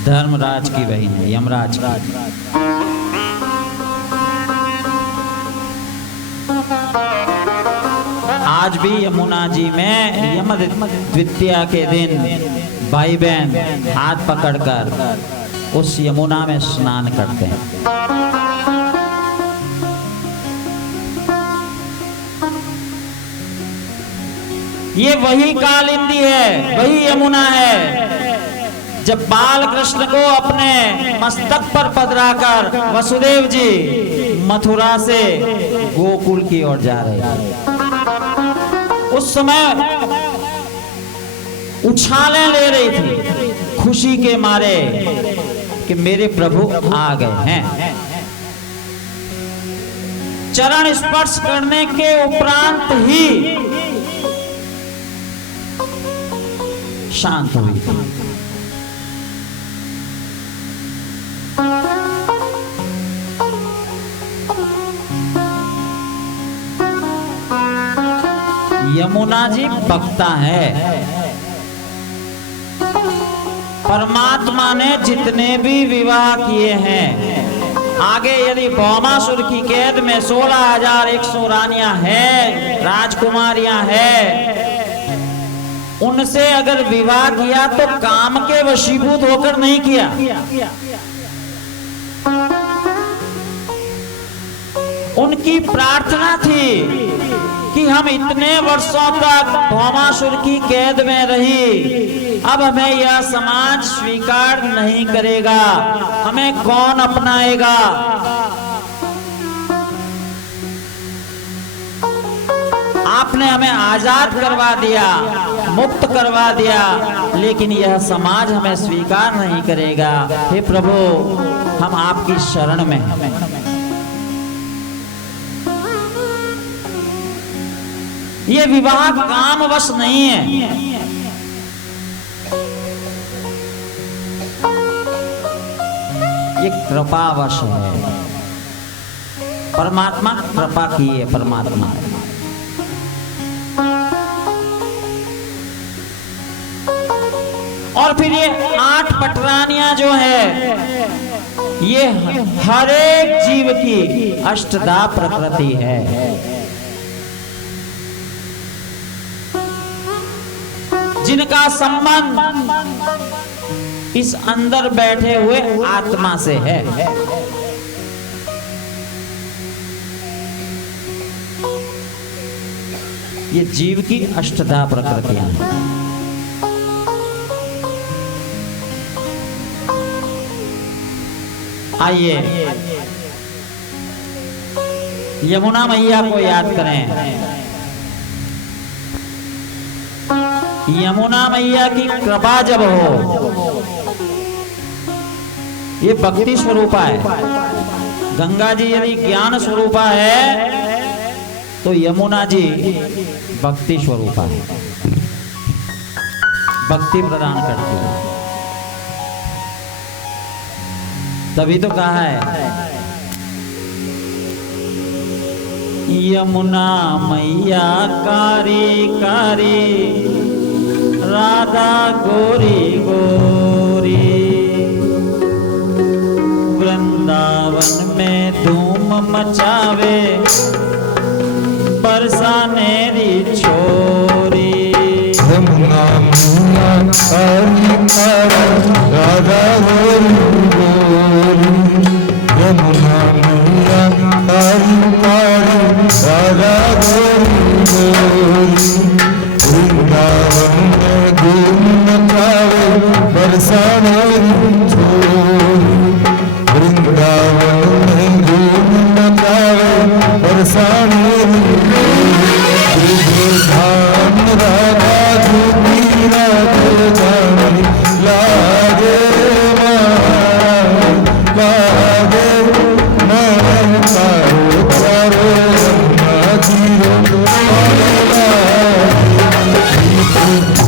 धर्मराज की बहन है, यमराज की। आज भी यमुना जी में यम द्वितीया के दिन भाई बहन हाथ पकड़कर उस यमुना में स्नान करते हैं। ये वही कालिंदी है, वही यमुना है जब बाल कृष्ण को अपने मस्तक पर पधराकर वसुदेव जी मथुरा से गोकुल की ओर जा रहे थे। उस समय उछालें ले रही थी खुशी के मारे कि मेरे प्रभु आ गए हैं। चरण स्पर्श करने के उपरांत ही शांत हुई थी। यमुना जी भक्ता है। परमात्मा ने जितने भी विवाह किए हैं, आगे यदि भौमासुर की कैद में 16,100 रानियां हैं, राजकुमारियां हैं, उनसे अगर विवाह किया तो काम के वशीभूत होकर नहीं किया। उनकी प्रार्थना थी कि हम इतने वर्षों तक भौमासुर की कैद में रही, अब हमें यह समाज स्वीकार नहीं करेगा, हमें कौन अपनाएगा। आपने हमें आजाद करवा दिया, मुक्त करवा दिया, लेकिन यह समाज हमें स्वीकार नहीं करेगा। हे प्रभु, हम आपकी शरण में हैं। ये विवाह कामवश नहीं है, ये कृपावश है। परमात्मा कृपा की है, परमात्मा। और फिर ये 8 पटरानियां जो है, ये हर एक जीव की अष्टधा प्रकृति है, जिनका संबंध इस अंदर बैठे हुए आत्मा से है। ये जीव की अष्टधा प्रकृतियां हैं। आइए यमुना मैया को याद करें। यमुना मैया की कृपा जब हो, ये भक्ति स्वरूपा है। गंगा जी यदि ज्ञान स्वरूपा है तो यमुना जी भक्ति स्वरूपा है, भक्ति प्रदान करती है। तभी तो कहा है यमुना मैया कारी कारी राधा गोरी गोरी, वृंदावन में धूम मचावे बरसानेरी छोरी। यमुना मैया कारी कारी राधा गोरी गोरी, यमुना मैया कारी कारी राधा गोरी गोरी, वृंदावन में धूम मचावे बरसानेरी छोरी, वृंदावन में धूम मचावे बरसानेरी छोरी, धाम राधा धूमी राधे जानी लागे लागे मन कारो कारो जीरो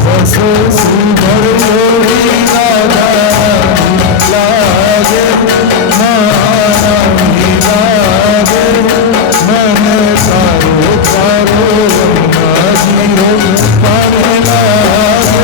बस सुंदर लोरी राधा लागे मानी लागे मन कारो कारो जीरो पाने लागे।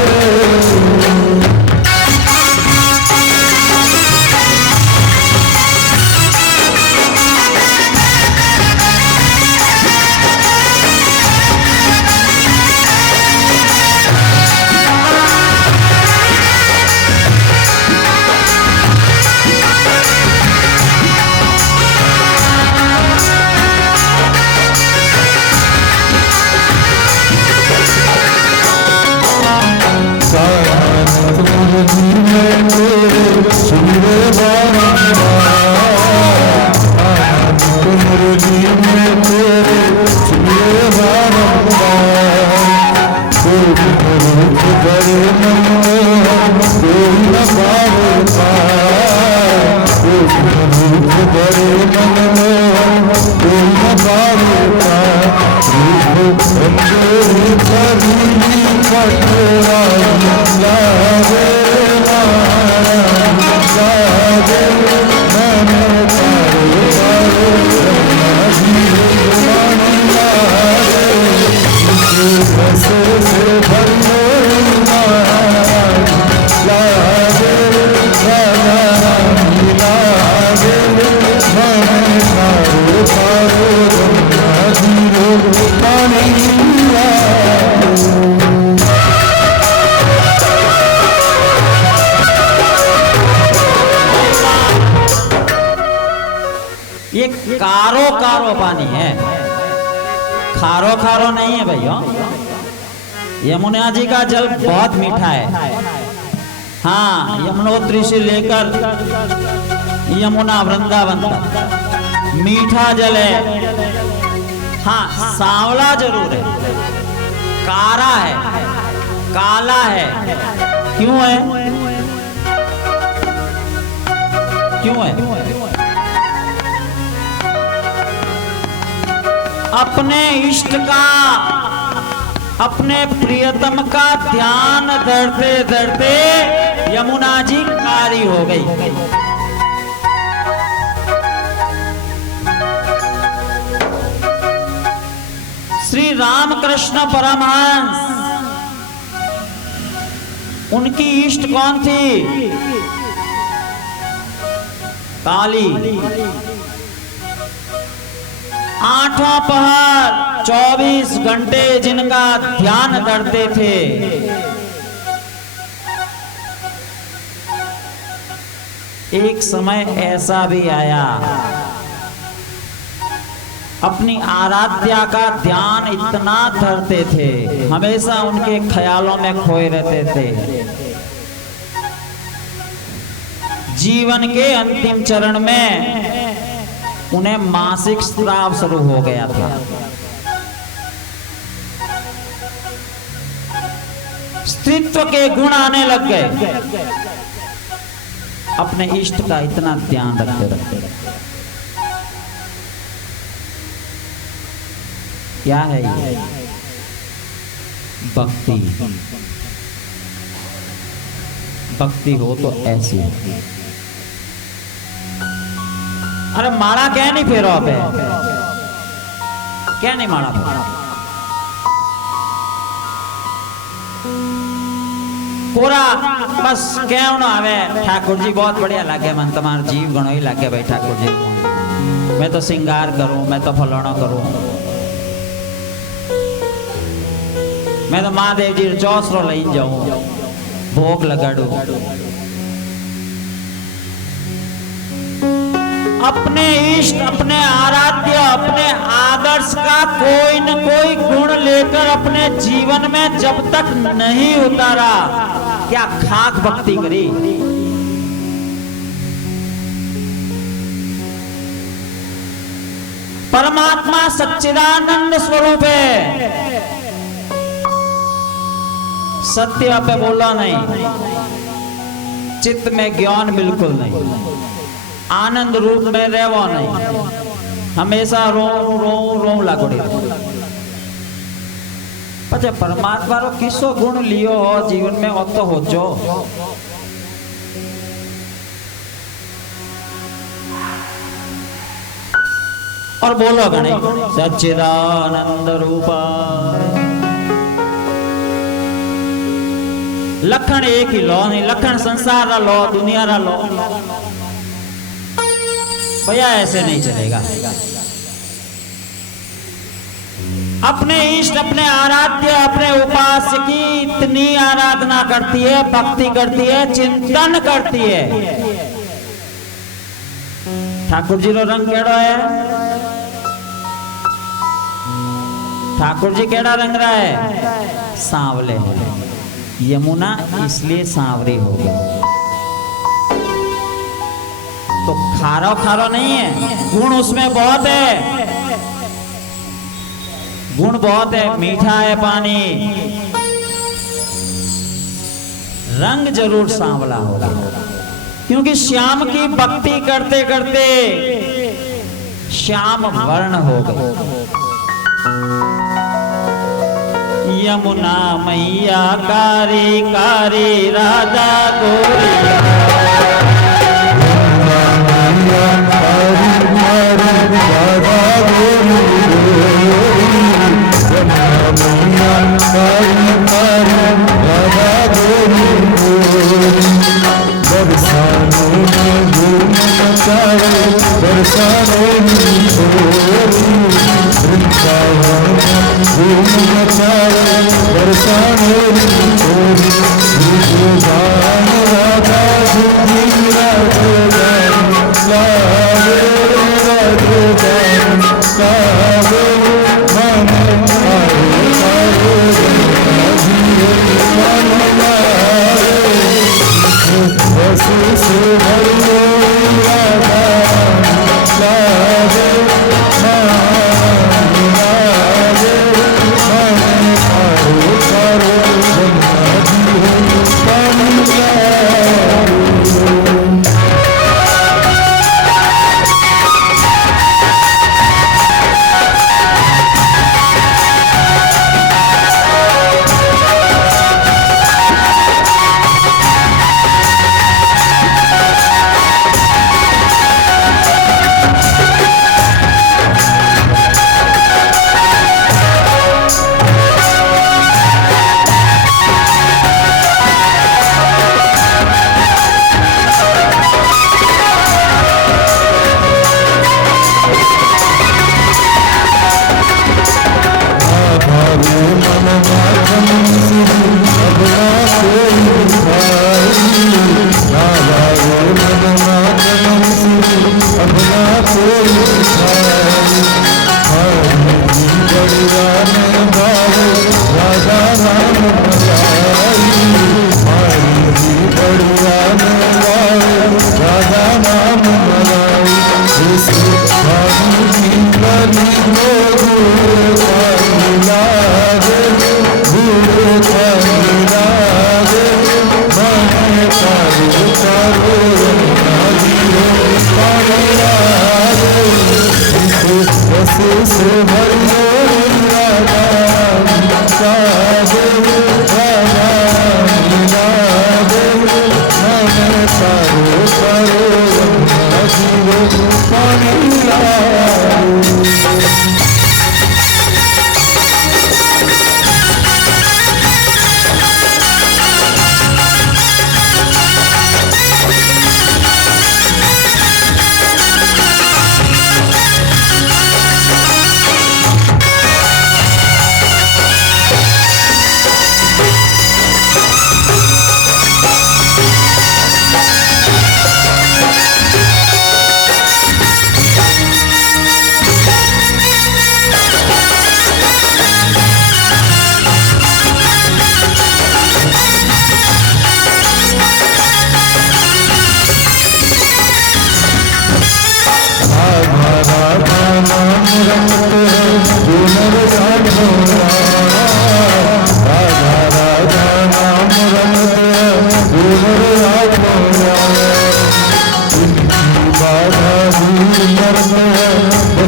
ये कारो कारो पानी है, खारो खारो नहीं है भैया। यमुना जी का जल बहुत मीठा है। हाँ, यमुनोत्री से लेकर यमुना वृंदावन तक मीठा जल है। हाँ, सांवला जरूर है, कारा है, काला है। क्यों है? क्यों है? अपने इष्ट का, अपने प्रियतम का ध्यान धरते धरते यमुना जी कारी हो गई। श्री रामकृष्ण परमहंस, उनकी इष्ट कौन थी? काली। आठों पहर 24 घंटे जिनका ध्यान करते थे। एक समय ऐसा भी आया, अपनी आराध्या का ध्यान इतना धरते थे, हमेशा उनके ख्यालों में खोए रहते थे। जीवन के अंतिम चरण में उन्हें मासिक स्राव शुरू हो गया था। स्त्रीत्व के गुण आने लग गए। अपने इष्ट का इतना ध्यान रखते रखते क्या है ये? भक्ति। भक्ति हो तो ऐसी। अरे माला क्या नहीं फेरो पे, क्या नहीं माला फेरो? पूरा बस क्या ना आवे ठाकुर जी बहुत बढ़िया लगे, मन तुम्हारा जीव गणो ही लगे भाई ठाकुर जी। मैं तो श्रृंगार करूं, मैं तो फलाना करूं, मैं तो महादेव जी चौसरो ले जाऊं, भोग लगाड़ू। अपने इष्ट, अपने आराध्य, अपने आदर्श का कोई न कोई गुण लेकर अपने जीवन में जब तक नहीं उतारा, क्या खाक भक्ति करी। परमात्मा सच्चिदानंद स्वरूप है। सत्य पे बोला नहीं, चित्त में ज्ञान बिल्कुल नहीं, आनंद रूप में रहवा नहीं, हमेशा रो रो रो लागोड़ी। पचे परमात्मा रो किसो गुण लियो हो जीवन में ओ तो होचो। और बोलो गणे सच्चिदानंद रूपा। लखन एक ही लो नहीं, लखन संसार रा लो, दुनिया रा लो, भैया ऐसे नहीं चलेगा। अपने इष्ट, अपने आराध्य, अपने उपास्य की इतनी आराधना करती है, भक्ति करती है, चिंतन करती है। ठाकुर जी रो रंग केड़ो है? ठाकुर जी केड़ा रंग रहा है? सांवले। यमुना इसलिए सांवरी हो गई। तो खारा खारा नहीं है, गुण उसमें बहुत है, गुण बहुत है, मीठा है पानी, रंग जरूर सांवला होगा, क्योंकि श्याम की भक्ति करते करते श्याम वर्ण हो गए। यमुना मैया कारी कारी राधा गोरी,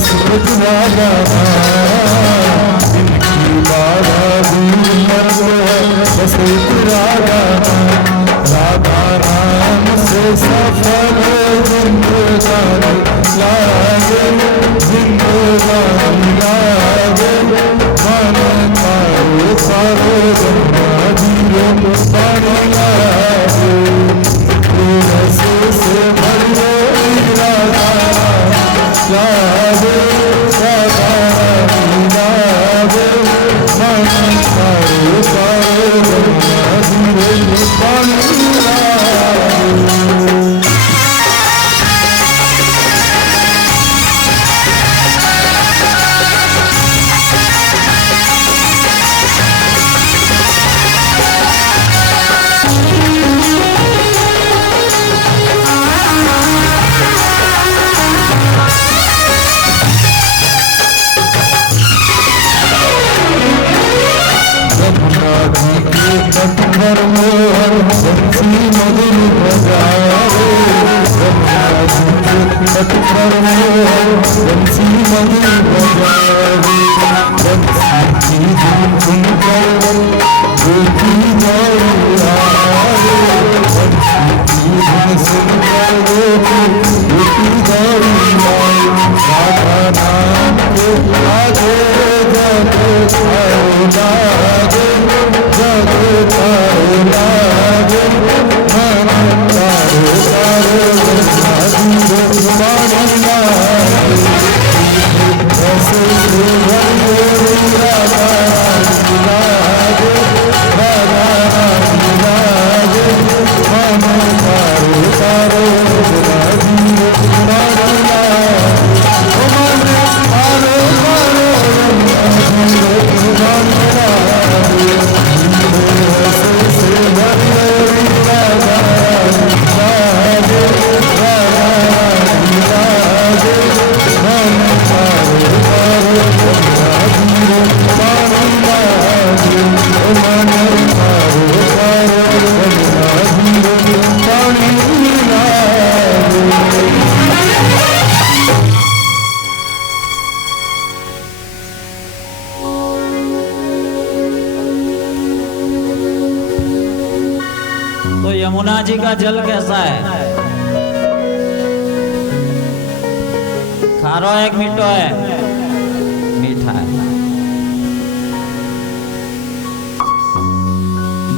सूरज राजा इनकी बाधा दूर मर्द है बस एक राजा राधा नाम से सफल जिंदगानी लागे जिंदगानी लागे मन तारो तारो गंगा जीरो पानी लागे रस से भरो राधा लागे राधा लागे मन तारो तारो गंगा जीरो पानी लागे। पटवर मोहर बंसी मधुर बजावे पटवर मोहर बंसी मधुर बजावे बंसी की धुन सुनकर गोपी जाए बंसी की धुन सुनकर गोपी जाए राधा नाम के आगे जाके लागे जागे लागे मन तारो तारो पानी लागे ऐसे लागे राधा लागे राधा लागे मन तारो तारो पानी लागे मन तारो तो यमुना जी का जल कैसा है? खारो है कि मीठो है? मीठा है।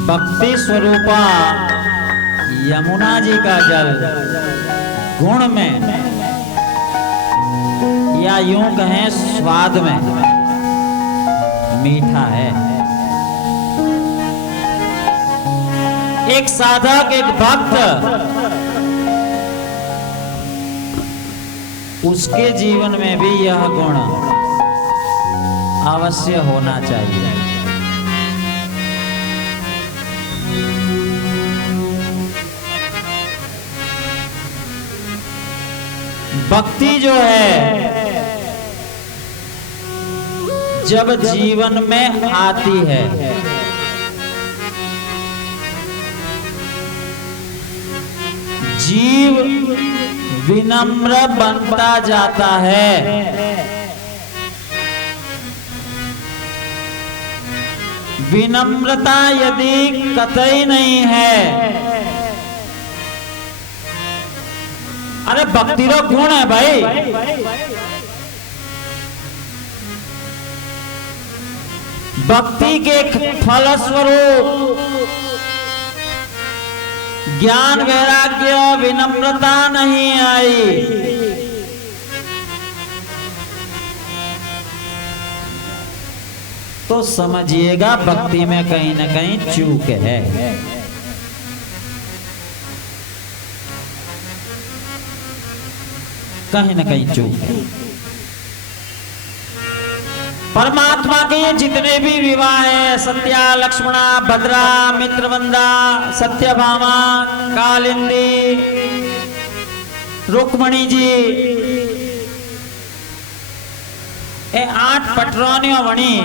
भक्ति स्वरूपा यमुना जी का जल गुण में या यूं कहें स्वाद में मीठा है। एक साधक एक भक्त उसके जीवन में भी यह गुण अवश्य होना चाहिए। भक्ति जो है जब जीवन में आती है जीव विनम्र बनता जाता है। विनम्रता यदि कतई नहीं है, अरे भक्ति रो गुण है भाई। भक्ति के फलस्वरूप ज्ञान वैराग्य विनम्रता नहीं आई। तो समझिएगा भक्ति में कहीं ना कहीं चूक है। कहीं ना कहीं चूक है। परमात्मा के जितने भी विवाह है, सत्या, लक्ष्मणा, भद्रा, मित्रवंदा, सत्यभामा, कालिंदी, रुक्मणी जी, ये 8 पटरानियों बनी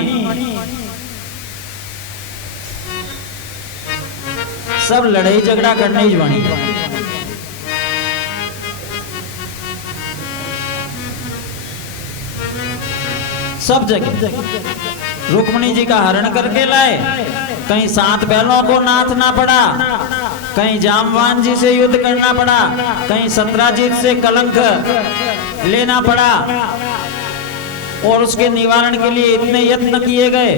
सब लड़ाई झगड़ा करने ही बनी। सब जगह रुक्मिणी जी का हरण करके लाए, कहीं 7 बैलों को नाथना पड़ा, कहीं जामवान जी से युद्ध करना पड़ा, कहीं सत्राजीत से कलंक लेना पड़ा, और उसके निवारण के लिए इतने यत्न किए गए।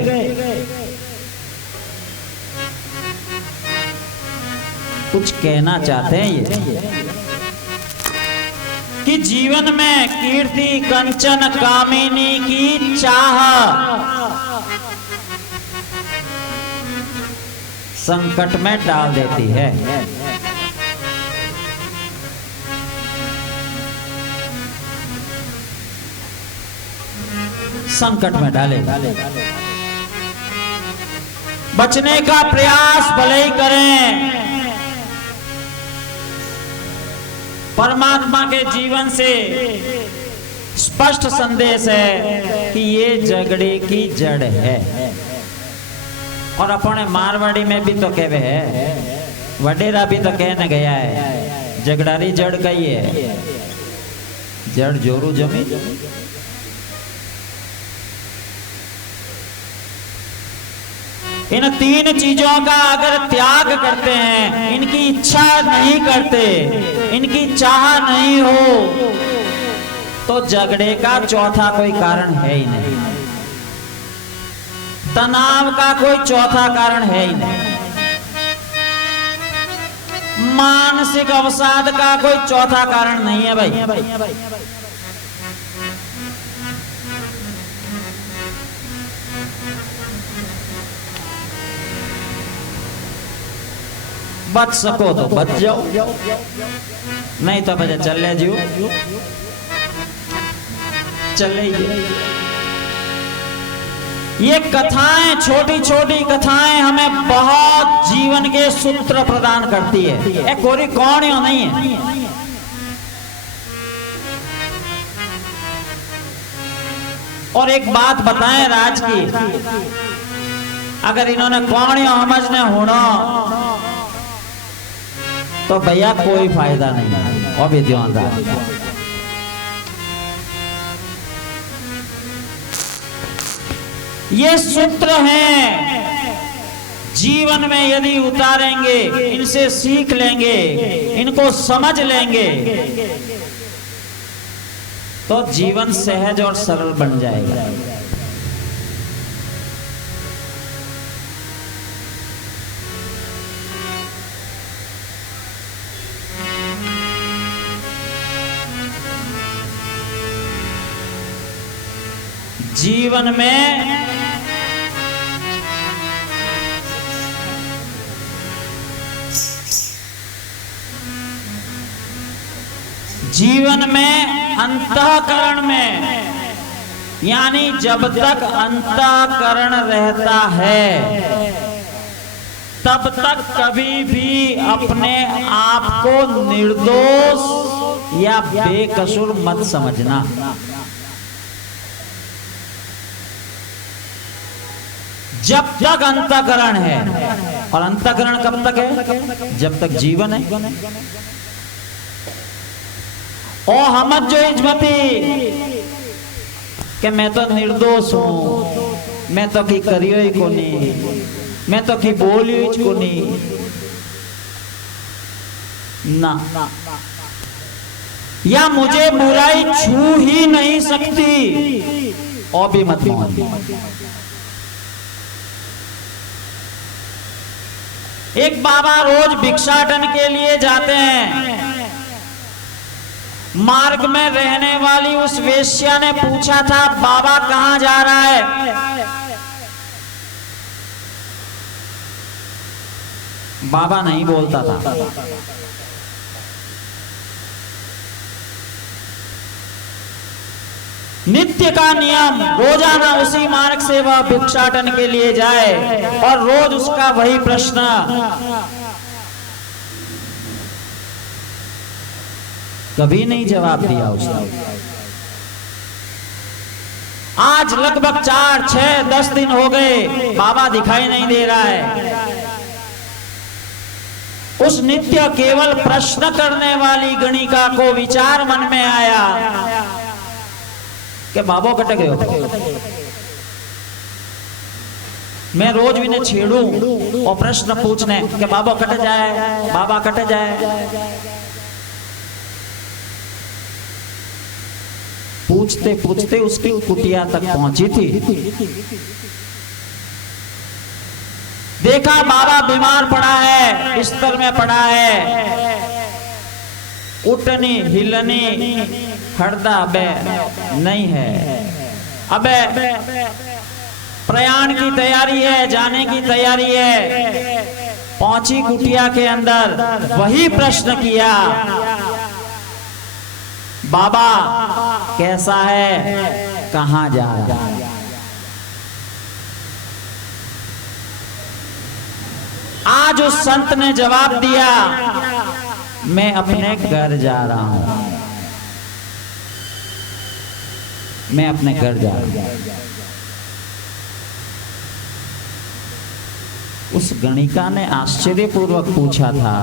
कुछ कहना चाहते हैं ये कि जीवन में कीर्ति कंचन कामिनी की चाह संकट में डाल देती है। संकट में डाले, बचने का प्रयास भले ही करें, परमात्मा के जीवन से स्पष्ट संदेश है कि ये झगड़े की जड़ है। और अपने मारवाड़ी में भी तो कहवे है, वडेरा भी तो कहने गया है, झगड़ारी जड़ का ही है, जड़ जोरू जमी। इन 3 चीजों का अगर त्याग करते हैं, इनकी इच्छा नहीं करते, इनकी चाह नहीं हो, तो झगड़े का चौथा कोई कारण है ही नहीं, तनाव का कोई चौथा कारण है ही नहीं, मानसिक अवसाद का कोई चौथा कारण नहीं है भाई। बच सको तो बच जाओ, नहीं तो बजे चले जियो, चले ही। ये कथाएं, छोटी छोटी कथाएं हमें बहुत जीवन के सूत्र प्रदान करती है। ये कोरी कौन यो नहीं है। और एक बात बताएं राज की, अगर इन्होंने कौन यो समझने होना तो भैया कोई फायदा नहीं। और भी ध्यान रखना, ये सूत्र हैं, जीवन में यदि उतारेंगे, इनसे सीख लेंगे, इनको समझ लेंगे, तो जीवन सहज और सरल बन जाएगा। जीवन में अंतःकरण में, यानी जब तक अंतःकरण रहता है तब तक कभी भी अपने आप को निर्दोष या बेकसूर मत समझना। जब तक अंतःकरण है, और अंतःकरण कब तक है? जब तक जीवन है। ओ हम जो इजमती कि मैं तो निर्दोष हूं, मैं तो की करियो ही कोनी, मैं तो की बोलियो ही कोनी ना, या मुझे बुराई छू ही नहीं सकती, और भी मत मान। एक बाबा रोज भिक्षाटन के लिए जाते हैं। मार्ग में रहने वाली उस वेश्या ने पूछा था, बाबा कहां जा रहा है? बाबा नहीं बोलता था। नित्य का नियम, रोजाना उसी मार्ग से वह भिक्षाटन के लिए जाए, और रोज उसका वही प्रश्न, कभी नहीं जवाब दिया उसने। आज लगभग 4, 6, 10 दिन हो गए, बाबा दिखाई नहीं दे रहा है। उस नित्य केवल प्रश्न करने वाली गणिका को विचार मन में आया कि बाबो कट गयो। मैं रोज भी छेड़ू और प्रश्न पूछने कि बाबा कट जाए, बाबा कट जाए। पूछते पूछते उसकी कुटिया तक पहुंची थी। देखा बाबा बीमार पड़ा है, बिस्तर में पड़ा है, उठनी हिलनी हरदा अबे नहीं है। अबे प्रयाण की तैयारी है, जाने की तैयारी है। पहुंची कुटिया के अंदर, वही प्रश्न किया, बाबा कैसा है, कहां जा रहा है? आज उस संत ने जवाब दिया, मैं अपने घर जा रहा हूं, मैं अपने घर जा रहा हूं। उस गणिका ने आश्चर्यपूर्वक पूछा था,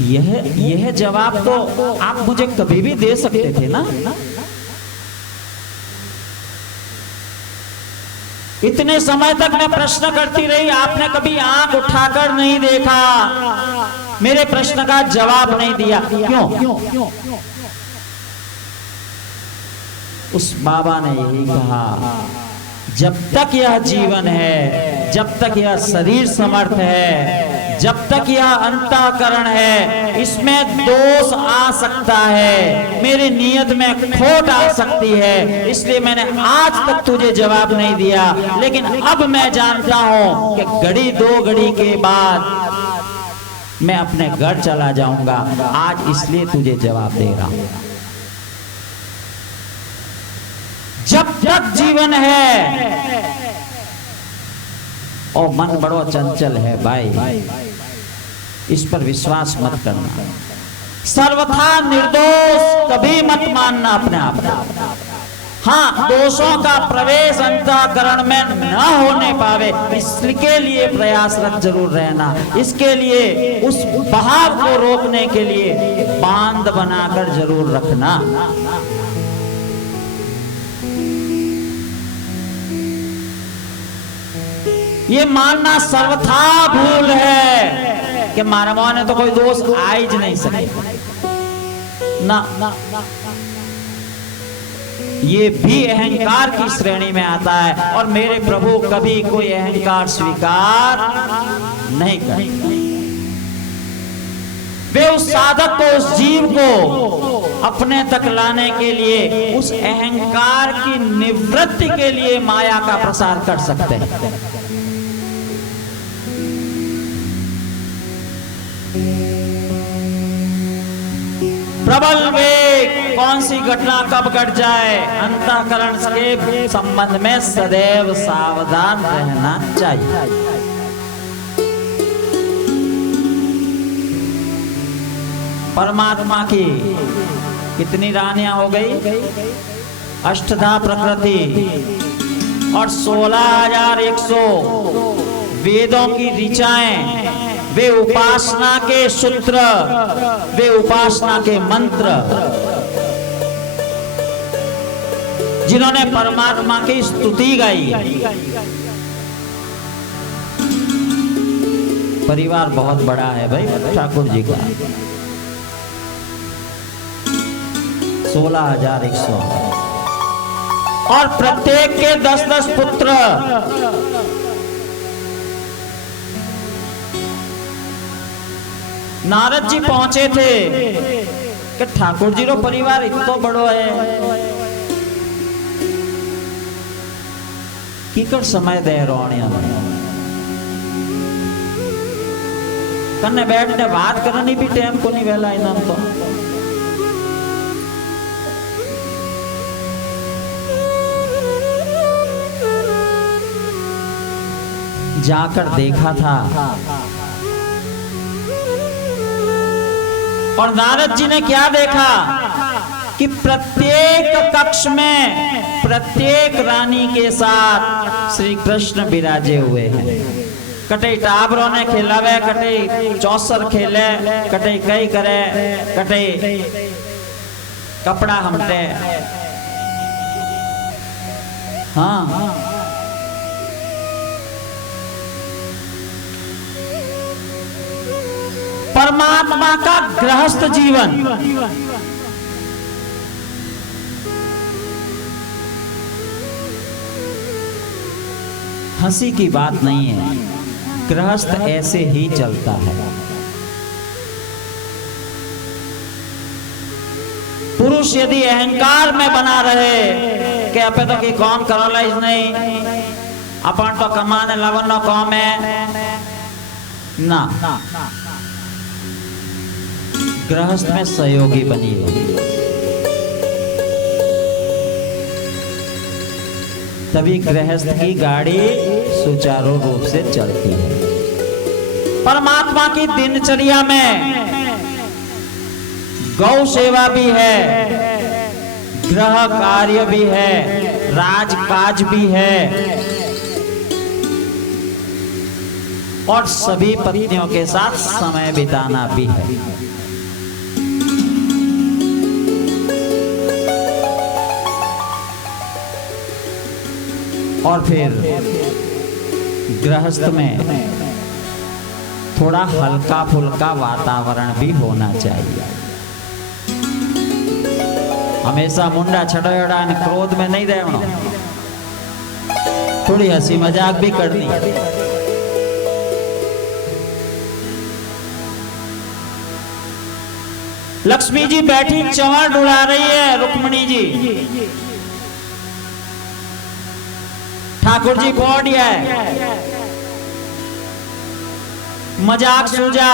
यह जवाब तो आप मुझे कभी भी दे सकते थे ना? इतने समय तक मैं प्रश्न करती रही, आपने कभी आंख उठाकर नहीं देखा, मेरे प्रश्न का जवाब नहीं दिया, क्यों? उस बाबा ने यही कहा, जब तक यह जीवन है, जब तक यह शरीर समर्थ है, जब तक यह अंतःकरण है, इसमें दोष आ सकता है, मेरी नियत में खोट आ सकती है, इसलिए मैंने आज तक तुझे जवाब नहीं दिया। लेकिन अब मैं जानता हूं कि घड़ी दो घड़ी के बाद मैं अपने घर चला जाऊंगा, आज इसलिए तुझे जवाब दे रहा हूं। जब तक जीवन है, और मन बड़ो चंचल है भाई, इस पर विश्वास मत करना। सर्वथा निर्दोष कभी मत मानना अपने आप को। हाँ, दोषों का प्रवेश अंतःकरण में न होने पावे, इसके लिए प्रयासरत जरूर रहना। इसके लिए उस बहाव को रोकने के लिए बांध बनाकर जरूर रखना। ये मानना सर्वथा भूल है कि मारा मोह ने तो कोई दोष आ ही नहीं सके ना। ये भी अहंकार की श्रेणी में आता है, और मेरे प्रभु कभी कोई अहंकार स्वीकार नहीं करते। वे उस साधक को, उस जीव को अपने तक लाने के लिए, उस अहंकार की निवृत्ति के लिए माया का प्रसार कर सकते हैं। प्रबल वेग, कौन सी घटना कब घट जाए, अंतःकरण के संबंध में सदैव सावधान रहना चाहिए। परमात्मा की कितनी रानियां हो गई? अष्टधा प्रकृति और 16,100 वेदों की ऋचाएं, वे उपासना के सूत्र, वे उपासना के मंत्र, जिन्होंने परमात्मा की स्तुति गाई। परिवार बहुत बड़ा है भाई ठाकुर जी का, 16,100, और प्रत्येक के 10-10 पुत्र। नारद जी पहुंचे थे कि ठाकुर जी रो परिवार इतना बड़ो है, कीकर समय दे रोणिया कन्ने बैठने बात करनी भी टाइम को नहीं वेला इन्होंने तो। जाकर देखा था, और नारद जी ने क्या देखा कि प्रत्येक कक्ष में प्रत्येक रानी के साथ श्री कृष्ण विराजे हुए हैं। कटे टाबरों ने खेलावे, कटे चौसर खेले, कटे कई करे, कटे कपड़ा हमटे। हाँ, परमात्मा का गृहस्थ जीवन हंसी की बात नहीं है, गृहस्थ ऐसे ही चलता है। पुरुष यदि अहंकार में बना रहे कि अपे तो की कौन करोला नहीं, अपन तो कमाने लवन कौम है ना, गृहस्थ में सहयोगी बनिए, तभी गृहस्थ की गाड़ी सुचारू रूप से चलती है। परमात्मा की दिनचर्या में गौ सेवा भी है, गृह कार्य भी है, राजकाज भी है, और सभी पत्नियों के साथ समय बिताना भी है। और फिर गृहस्थ में थोड़ा हल्का फुल्का वातावरण भी होना चाहिए। हमेशा मुंडा छड़ोड़ा क्रोध में नहीं रहना, थोड़ी हंसी मजाक भी करनी। लक्ष्मी जी बैठी चंवर डुला रही है, रुक्मणी जी, ठाकुर जी पहुंच है, मजाक सूझा,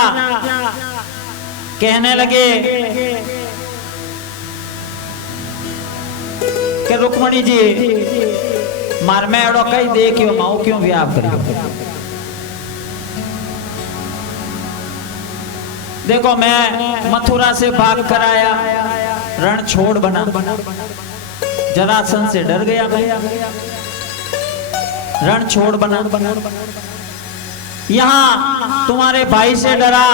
कहने लगे कि रुक्मणी जी मार में एड़ो कई देखियो माओ क्यों व्याप करियो। देखो मैं मथुरा से भाग कर आया, रण छोड़ बना, जरासंध से डर गया, रण छोड़ बना, यहाँ तुम्हारे भाई से डरा,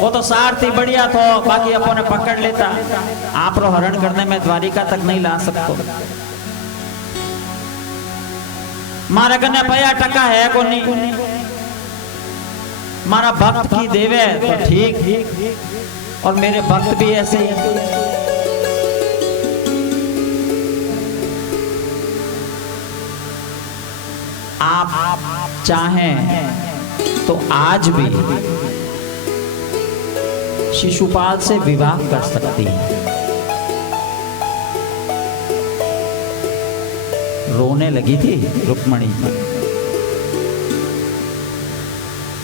वो तो सारथी बढ़िया तो बाकी अपने पकड़ लेता, आप रो हरण करने में द्वारिका तक नहीं ला सकते। मारा कन्या पया टका है को नहीं, मारा भक्त की देवे तो ठीक, और मेरे भक्त भी ऐसे ही। आप चाहें तो आज भी शिशुपाल से विवाह कर सकती हैं। रोने लगी थी रुक्मणी जी,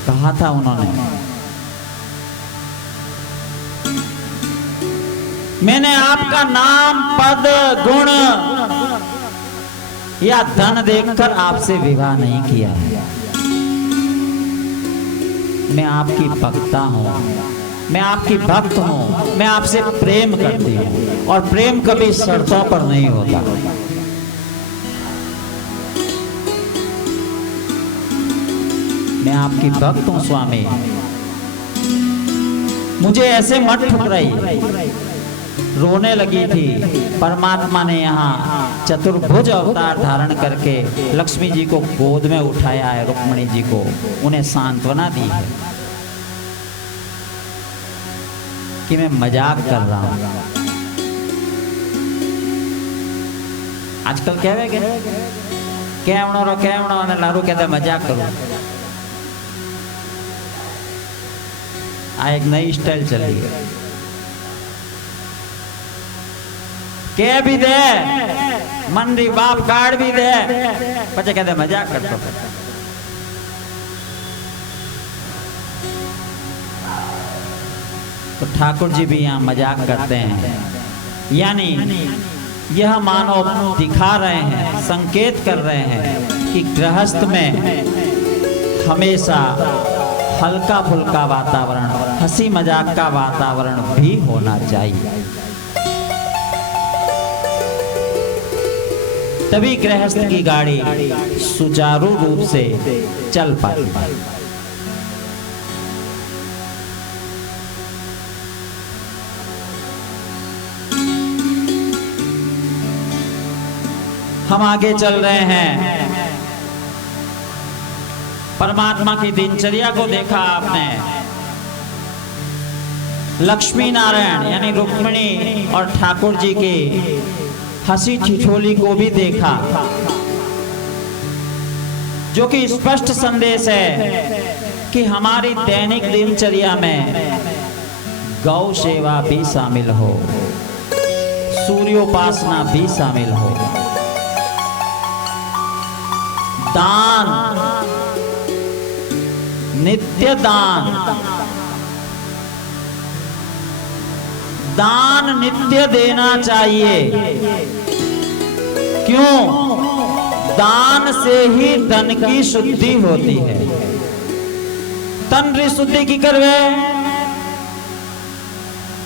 कहा था उन्होंने, मैंने आपका नाम पद गुण या धन देखकर आपसे विवाह नहीं किया है। मैं आपकी भक्ता हूं, मैं आपकी भक्त हूं, मैं आपसे प्रेम करती हूं, और प्रेम कभी शर्तों पर नहीं होता। मैं आपकी भक्त हूं स्वामी, मुझे ऐसे मत ठुकराइए। रोने लगी थी। परमात्मा ने यहाँ चतुर्भुज अवतार धारण करके लक्ष्मी जी को गोद में उठाया है, रुक्मणी जी को, उन्हें सांत्वना दी है कि मैं मजाक कर रहा हूं। आजकल कहवे के केवणो ने लारू कहते मजाक करो, आ एक नई स्टाइल चली है। कह भी दे मन री बाप काट भी दे, पचे कहते मजाक करतो। तो ठाकुर जी भी यहाँ मजाक करते हैं, यानी यह मानो दिखा रहे हैं, संकेत कर रहे हैं कि गृहस्थ में हमेशा हल्का फुल्का वातावरण, हंसी मजाक का वातावरण भी होना चाहिए, तभी गृहस्थ की गाड़ी सुचारू रूप से चल पाती है। हम आगे चल रहे हैं। परमात्मा की दिनचर्या को देखा आपने, लक्ष्मी नारायण यानी रुक्मिणी और ठाकुर जी की हंसी ठिठोली को भी देखा, जो कि स्पष्ट संदेश है कि हमारी दैनिक दिनचर्या में गौ सेवा भी शामिल हो, सूर्योपासना भी शामिल हो, दान, नित्य दान, दान नित्य देना चाहिए। क्यों? दान से ही धन की शुद्धि होती है। तन की शुद्धि की करवे,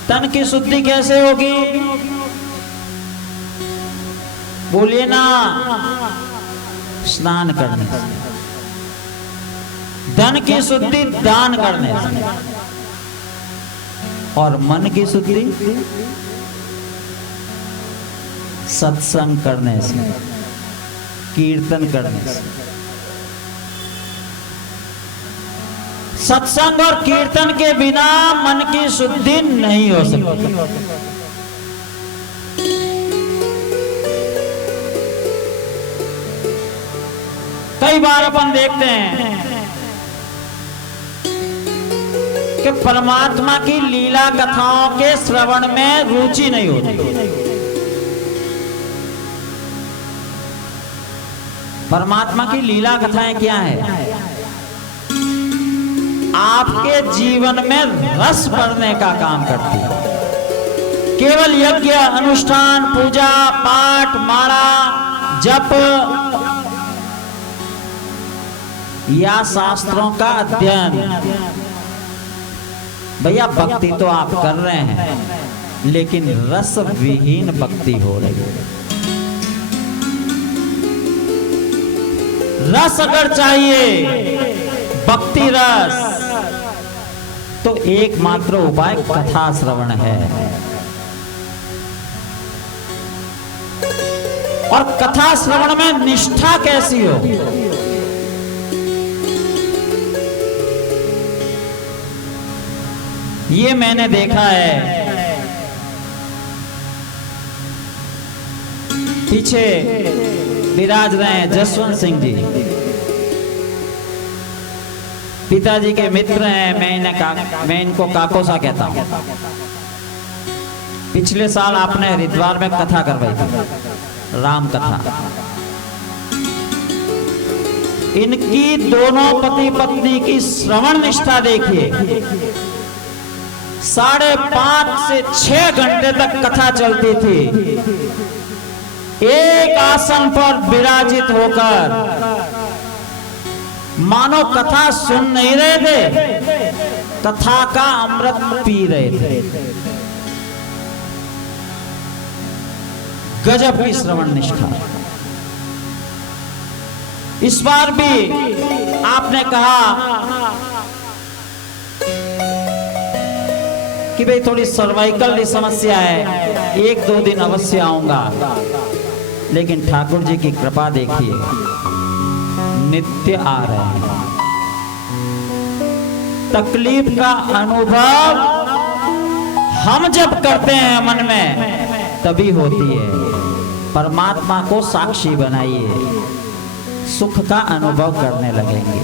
तन की शुद्धि कैसे होगी? बोलिए ना, स्नान करने से। धन की शुद्धि दान करने से, और मन की शुद्धि सत्संग करने से, कीर्तन करने से। सत्संग और कीर्तन के बिना मन की शुद्धि नहीं हो सकती। कई बार अपन देखते हैं कि परमात्मा की लीला कथाओं के श्रवण में रुचि नहीं होती। परमात्मा की लीला कथाएं क्या है? आपके जीवन में रस भरने का काम करती है। केवल यज्ञ, अनुष्ठान, पूजा पाठ, माला, जप या शास्त्रों का अध्ययन, भैया भक्ति तो आप कर रहे हैं, लेकिन रस विहीन भक्ति हो रही है। रस अगर चाहिए, भक्ति रस, तो एकमात्र उपाय कथा श्रवण है। और कथा श्रवण में निष्ठा कैसी हो? ये मैंने देखा है। पीछे विराज रहे हैं जसवंत सिंह जी, पिताजी के मित्र हैं। मैं इनको काकोसा कहता हूं। पिछले साल आपने हरिद्वार में कथा करवाई थी, राम कथा। इनकी दोनों पति पत्नी की श्रवण निष्ठा देखिए। 5.5 से 6 घंटे तक कथा चलती थी, एक आसन पर विराजित होकर, मानो कथा सुन नहीं रहे थे, कथा का अमृत पी रहे थे। गजब की श्रवण निष्ठा। इस बार भी आपने कहा कि भाई थोड़ी सर्वाइकल की समस्या है, 1-2 दिन अवश्य आऊंगा। लेकिन ठाकुर जी की कृपा देखिए, नित्य आ रहे हैं। तकलीफ का अनुभव हम जब करते हैं मन में, तभी होती है। परमात्मा को साक्षी बनाइए, सुख का अनुभव करने लगेंगे।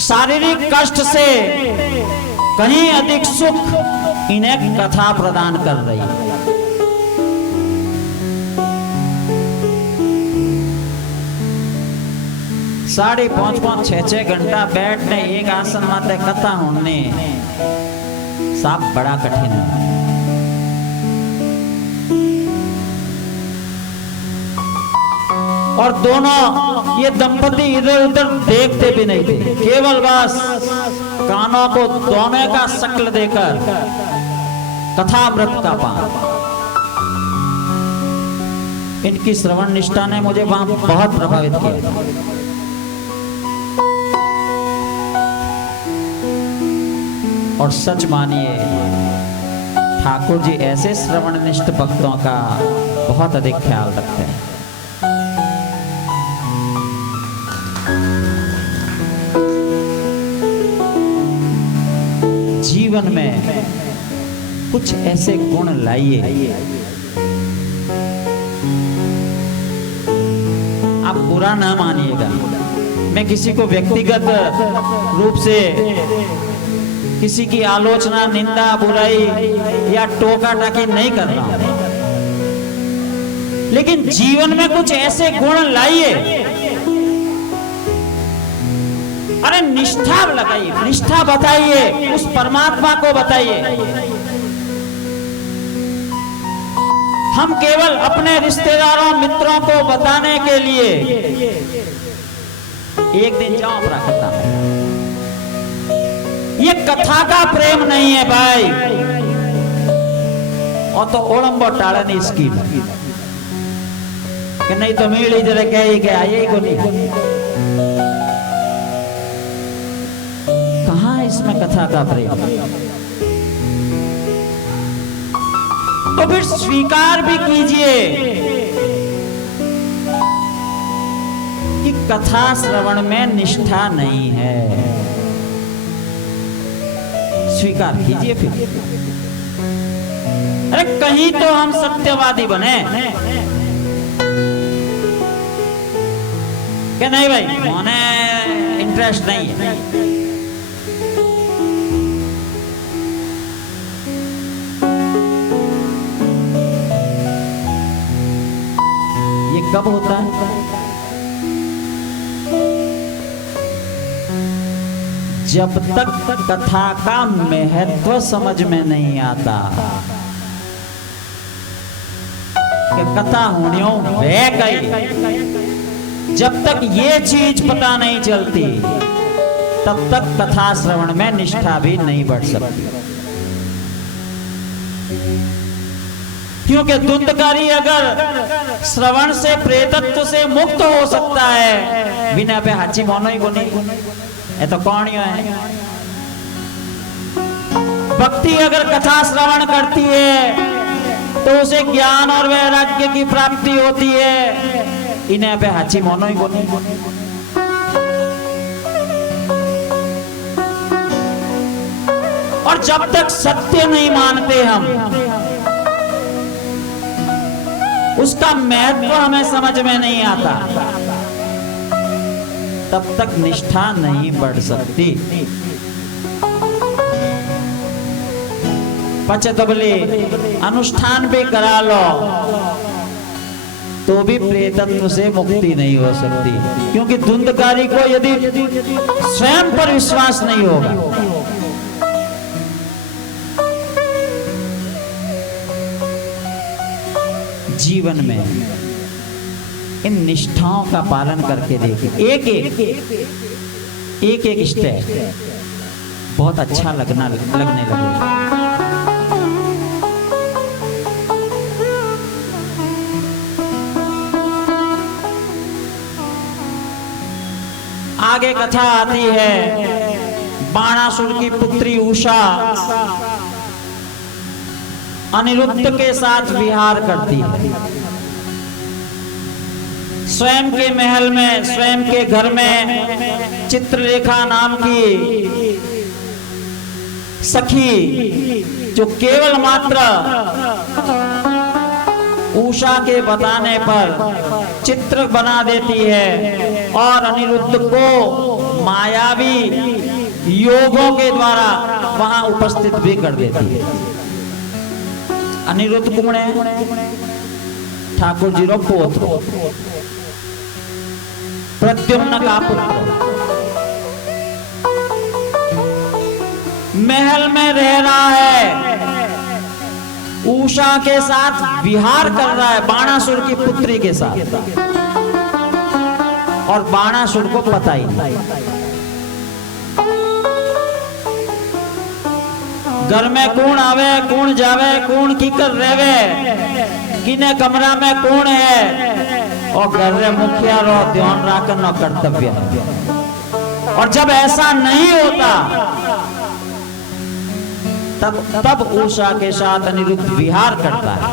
शारीरिक कष्ट से कहीं अधिक सुख इन्हें कथा प्रदान कर रही है। 5.5, 6 घंटा बैठने, एक आसन माते कथा होने साफ बड़ा कठिन है। और दोनों ये दंपति इधर उधर देखते भी नहीं थे, केवल बस कानों को दोनों का शक्ल देकर कथाव्रत का पान। इनकी श्रवण निष्ठा ने मुझे वहां बहुत प्रभावित किया। और सच मानिए, ठाकुर जी ऐसे श्रवणनिष्ठ भक्तों का बहुत अधिक ख्याल रखते हैं। जीवन में कुछ ऐसे गुण लाइए। आप बुरा ना मानिएगा, मैं किसी को व्यक्तिगत रूप से किसी की आलोचना, निंदा, बुराई या टोका टाकी नहीं कर रहा हूं, लेकिन जीवन में कुछ ऐसे गुण लाइए। अरे निष्ठा लगाइए, निष्ठा बताइए, उस परमात्मा को बताइए। हम केवल अपने रिश्तेदारों, मित्रों को बताने के लिए एक दिन जाओ प्राकथा में, ये कथा का प्रेम नहीं है भाई। और तो ओलंबो टाळनी स्कीम कि नहीं तो मीड़ी जरा कही के आए को नहीं। कहां इसमें कथा का प्रेम? तो फिर स्वीकार भी कीजिए कि कथा श्रवण में निष्ठा नहीं है। स्वीकार कीजिए फिर। अरे कहीं तो हम सत्यवादी बने कि नहीं भाई, मोने इंटरेस्ट नहीं है। ये कब होता है? जब तक कथा का महत्व समझ में नहीं आता कि कथा होनियों वे कई, जब तक ये चीज पता नहीं चलती तब तक कथा श्रवण में निष्ठा भी नहीं बढ़ सकती। क्योंकि धुंधकारी अगर श्रवण से, प्रेतत्व से मुक्त हो सकता है, बिना पे हाची मोनो ही गुनी, ये तो कौन है? भक्ति अगर कथा श्रवण करती है तो उसे ज्ञान और वैराग्य की प्राप्ति होती है, इन्हें पे हाची मोनो ही गुनी। और जब तक सत्य नहीं मानते हम, उसका महत्व हमें समझ में नहीं आता, तब तक निष्ठा नहीं बढ़ सकती। पचतबले अनुष्ठान भी करा लो तो भी प्रेतत्व से मुक्ति नहीं हो सकती, क्योंकि धुंधकारी को यदि स्वयं पर विश्वास नहीं होगा, जीवन में इन निष्ठाओं का पालन करके देखिए। एक एक स्टेप बहुत अच्छा लगने लगेगा। आगे कथा आती है, बाणासुर की पुत्री उषा अनिरुद्ध के साथ विहार करती है। स्वयं के महल में, स्वयं के घर में चित्रलेखा नाम की सखी, जो केवल मात्र उषा के बताने पर चित्र बना देती है और अनिरुद्ध को मायावी योगों के द्वारा वहां उपस्थित भी कर देती है। अनिरुद्ध कुमणे ठाकुर जी रो पोत्र, प्रद्युम्न का पुत्र, महल में रह रहा है, उषा के साथ विहार कर रहा है, बाणासुर की पुत्री के साथ, और बाणासुर को पता ही नहीं। घर में कौन आवे, कौन जावे, कौन की कर रेवे, किने कमरा में कौन है, और घर रे मुखिया रो ध्यान रखना कर्तव्य है। और जब ऐसा नहीं होता तब उषा के साथ अनिरुद्ध विहार करता है।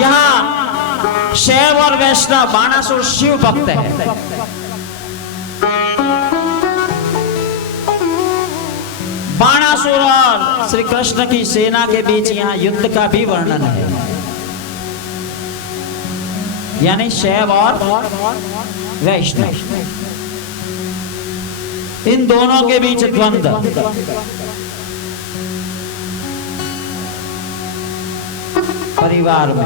यहाँ शैव और वैष्णव, बाणासुर शिव भक्त है, मायासुर और श्री कृष्ण की सेना के बीच यहाँ युद्ध का भी वर्णन है, यानी शैव और वैष्णव, इन दोनों के बीच द्वंद्व। परिवार में,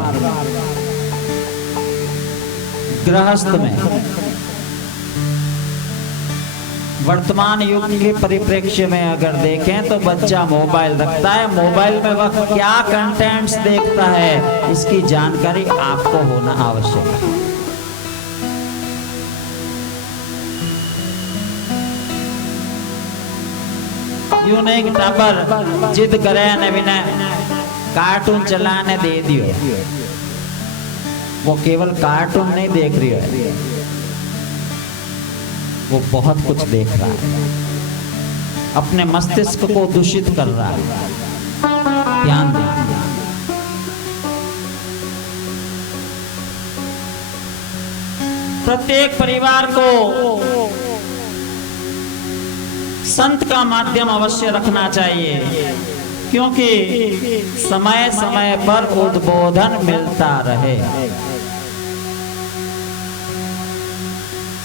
गृहस्थ में, वर्तमान युग के परिप्रेक्ष्य में अगर देखें तो बच्चा मोबाइल रखता है, मोबाइल में वह क्या कंटेंट्स देखता है इसकी जानकारी आपको होना आवश्यक है। यूं नहीं टाबर जिद करे ने बिना कार्टून चलाने दे दियो, वो केवल कार्टून नहीं देख रही है, वो बहुत कुछ देख रहा है, अपने मस्तिष्क को दूषित कर रहा है। ध्यान दें। प्रत्येक परिवार को संत का माध्यम अवश्य रखना चाहिए, क्योंकि समय समय पर उद्बोधन मिलता रहे।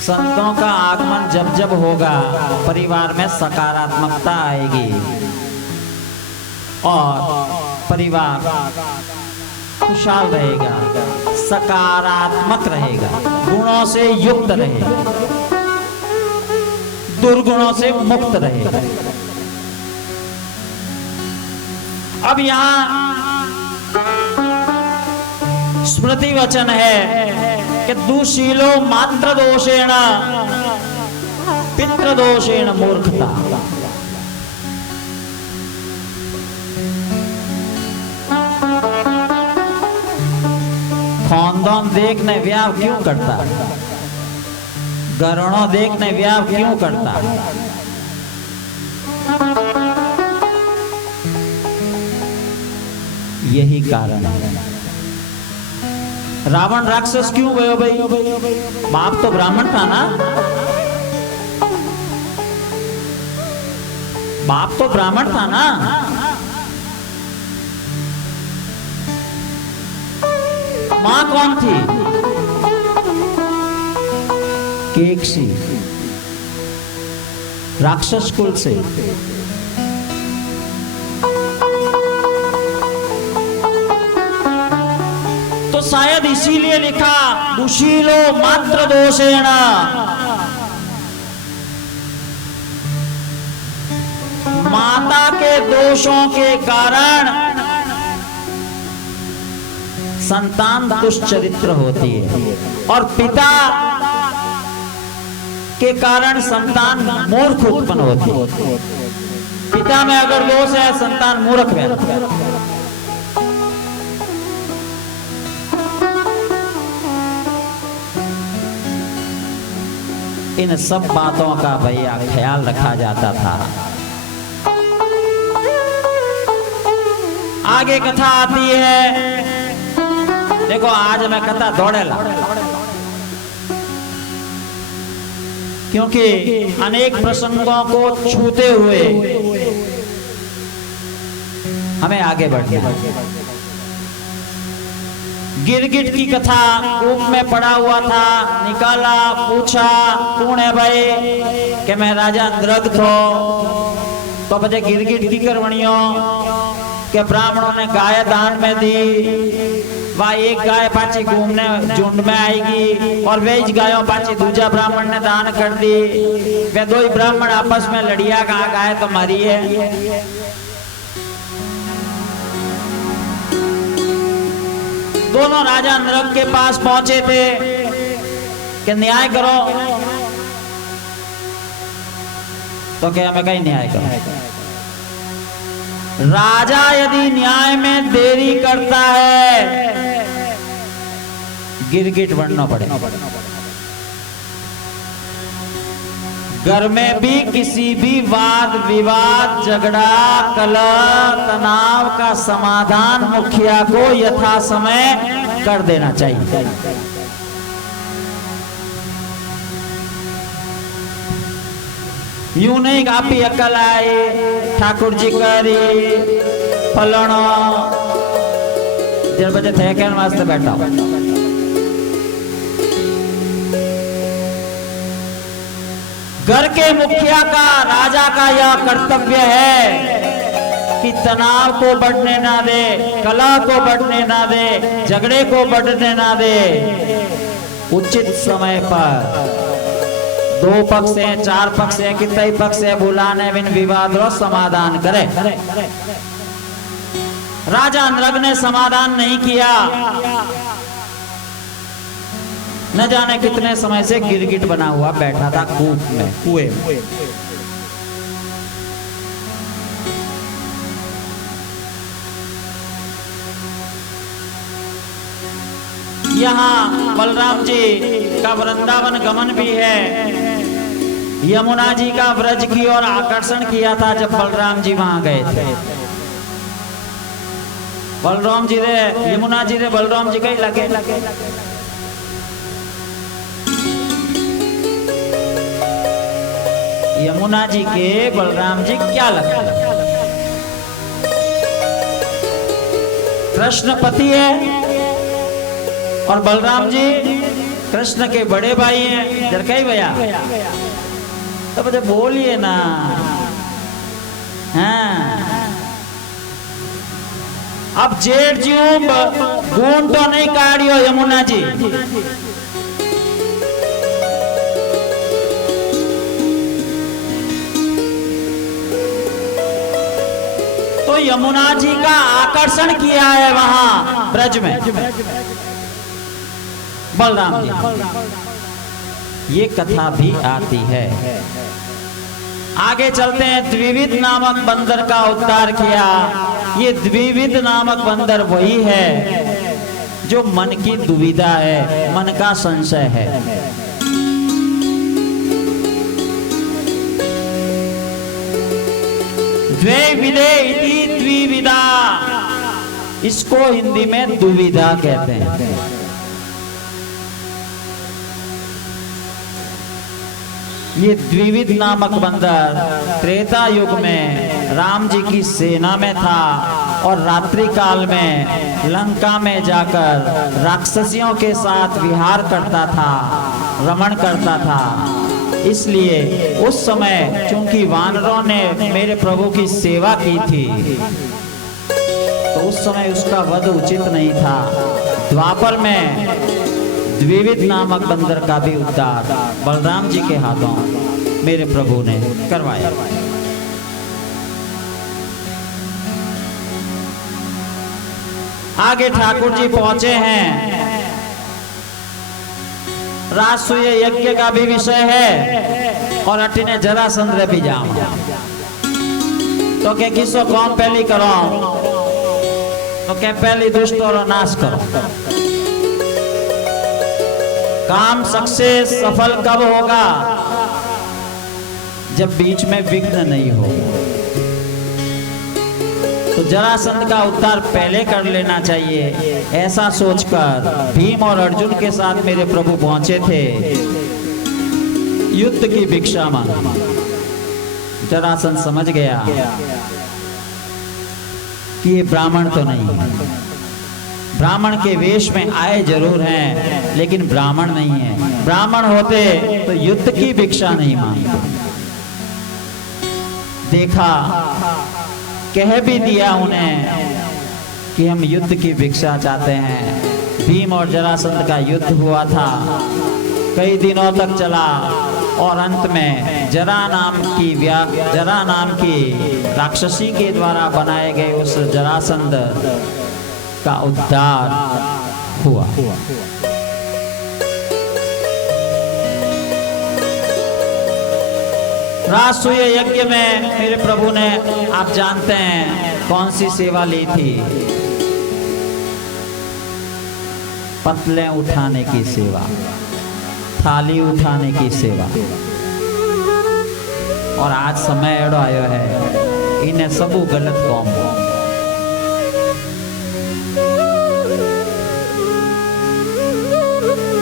संतों का आगमन जब जब होगा परिवार में सकारात्मकता आएगी और परिवार खुशहाल रहेगा, सकारात्मक रहेगा, गुणों से युक्त रहेगा, दुर्गुणों से मुक्त रहेगा। अब यहाँ स्मृति वचन है कि दुशीलो मात्र दोषेण पितृ दोषेण मूर्खता। खानदान देखने व्याह क्यों करता, घराना देखने व्याह क्यों करता? यही कारण है। रावण राक्षस क्यों गयो भाई? बाप तो ब्राह्मण था ना, बाप तो ब्राह्मण था ना। मां कौन थी? केकसी, राक्षस कुल से। तो शायद इसीलिए लिखा दुशीलो मात्र दोषेण। माता के दोषों के कारण संतान दुष्चरित्र होती है और पिता के कारण संतान मूर्ख उत्पन्न होती है। पिता में अगर दोष है संतान मूर्ख है। इन सब बातों का भैया ख्याल रखा जाता था। आगे कथा आती है। देखो आज मैं कथा दौड़ेला, क्योंकि अनेक प्रसंगों को छूते हुए हमें आगे बढ़ना है। गिरगिट की कथा कूप में पड़ा हुआ था, निकाला, पूछा कौन है भाई? कि मैं राजा इंद्रद थो। तो बजे गिरगिट की करवणियों के ब्राह्मणों ने गाय दान में दी। वह एक गाय पाची घूमने झुंड में आएगी और वे गायों पाची दूसरा ब्राह्मण ने दान कर दी। वे दो ही ब्राह्मण आपस में लड़िया, कहा गाय तो मरी है। दोनों राजा नरक के पास पहुंचे थे कि न्याय करो। तो क्या मैं कहीं न्याय करो? राजा यदि न्याय में देरी करता है गिरगिट बनना पड़ेगा। घर में भी किसी भी वाद विवाद, झगड़ा, कलह, तनाव का समाधान मुखिया को यथा समय कर देना चाहिए। यूं नहीं आप ही अकल आई ठाकुर जी करी फलणो जब बजे थे कहने वास्ते बैठा हो। घर के मुखिया का राजा का यह कर्तव्य है कि तनाव को बढ़ने ना दे, कलह को बढ़ने ना दे, झगड़े को बढ़ने ना दे। उचित समय पर 2 पक्ष है, 4 पक्ष है, कितने पक्ष है बुलाने बिन विवाद रो समाधान करे। राजा नृग ने समाधान नहीं किया, न जाने कितने समय से गिरगिट बना हुआ बैठा था कूप में, कुएं में। यहाँ बलराम जी का वृंदावन गमन भी है। यमुना जी का व्रज की ओर आकर्षण किया था जब बलराम जी वहां गए थे। बलराम जी रे यमुना जी रे बलराम जी कहीं लगे यमुना जी के बलराम जी क्या लगे? कृष्ण पति है और बलराम जी कृष्ण के बड़े भाई हैं। जर कई भैया तो मुझे बोलिए ना। हाँ अब जेठ जी गुण तो नहीं काढ़ियो यमुना जी। तो यमुना जी का आकर्षण किया है वहां ब्रज में बलराम जी। ये कथा भी आती है। आगे चलते हैं। द्विविध नामक बंदर का उद्धार किया। ये द्विविध नामक बंदर वही है जो मन की दुविधा है, मन का संशय है। द्वे विदे इति द्विविधा, इसको हिंदी में दुविधा कहते हैं। ये द्विविध नामक बंदर त्रेता युग में राम जी की सेना में था और रात्रि काल में लंका में जाकर राक्षसियों के साथ विहार करता था, रमण करता था। इसलिए उस समय चूंकि वानरों ने मेरे प्रभु की सेवा की थी तो उस समय उसका वध उचित नहीं था। द्वापर में द्विविध नामक बंदर का भी उद्धार बलराम जी के हाथों मेरे प्रभु ने करवाया। आगे ठाकुर जी पहुंचे हैं। राजसूय यज्ञ का भी विषय है और अटिने जरासंध भी जाओ तो क्या किसो कौन पहली करो तो क्या पहली दुष्ट और नाश करो। काम सक्सेस सफल कब होगा? जब बीच में विघ्न नहीं हो। तो जरासंध का उद्धार पहले कर लेना चाहिए, ऐसा सोचकर भीम और अर्जुन के साथ मेरे प्रभु पहुंचे थे युद्ध की भिक्षा मांग। जरासंध समझ गया कि ये ब्राह्मण तो नहीं, ब्राह्मण के वेश में आए जरूर हैं लेकिन ब्राह्मण नहीं है। ब्राह्मण होते तो युद्ध की भिक्षा नहीं मांगते। देखा, कह भी दिया उन्हें कि हम युद्ध की भिक्षा चाहते हैं। भीम और जरासंध का युद्ध हुआ था, कई दिनों तक चला और अंत में जरा नाम की राक्षसी के द्वारा बनाए गए उस जरासंध का उद्धार हुआ। राजसूय यज्ञ में मेरे प्रभु ने, आप जानते हैं कौन सी सेवा ली थी? पतले उठाने की सेवा, थाली उठाने की सेवा। और आज समय एड़ो आयो है इन्हें सबू गलत कौम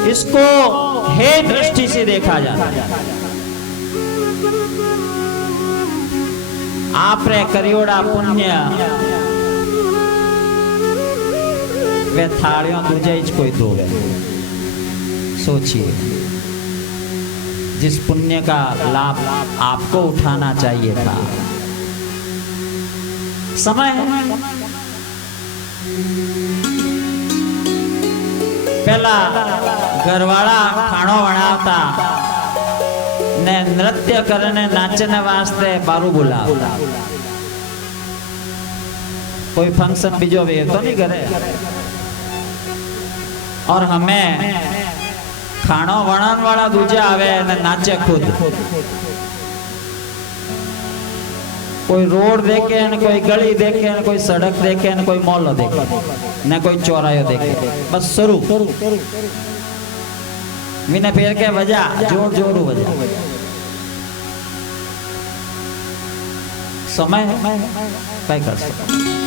इसको हे दृष्टि से देखा जाता है। आप रे करियोड़ा पुण्य वे थालियों दूजे ही कोई दो। सोचिए, जिस पुण्य का लाभ आपको उठाना चाहिए था। समय है, पहला घरवाड़ा खाणो बनावता ने नृत्य करने नाचने वास्ते बारू बुलाव। कोई फंक्शन बीजो भी तो नहीं करे, और हमें खाणो बनाने वाला दूजा आवे ने नाचे खुद। कोई रोड देखे न कोई गली देखे न कोई सड़क देखे न कोई मॉल देखे न कोई चौरायो देखे, बस शुरू विने फेर के बजा जोर जोरू बजा। समय है, क्या कर सकते।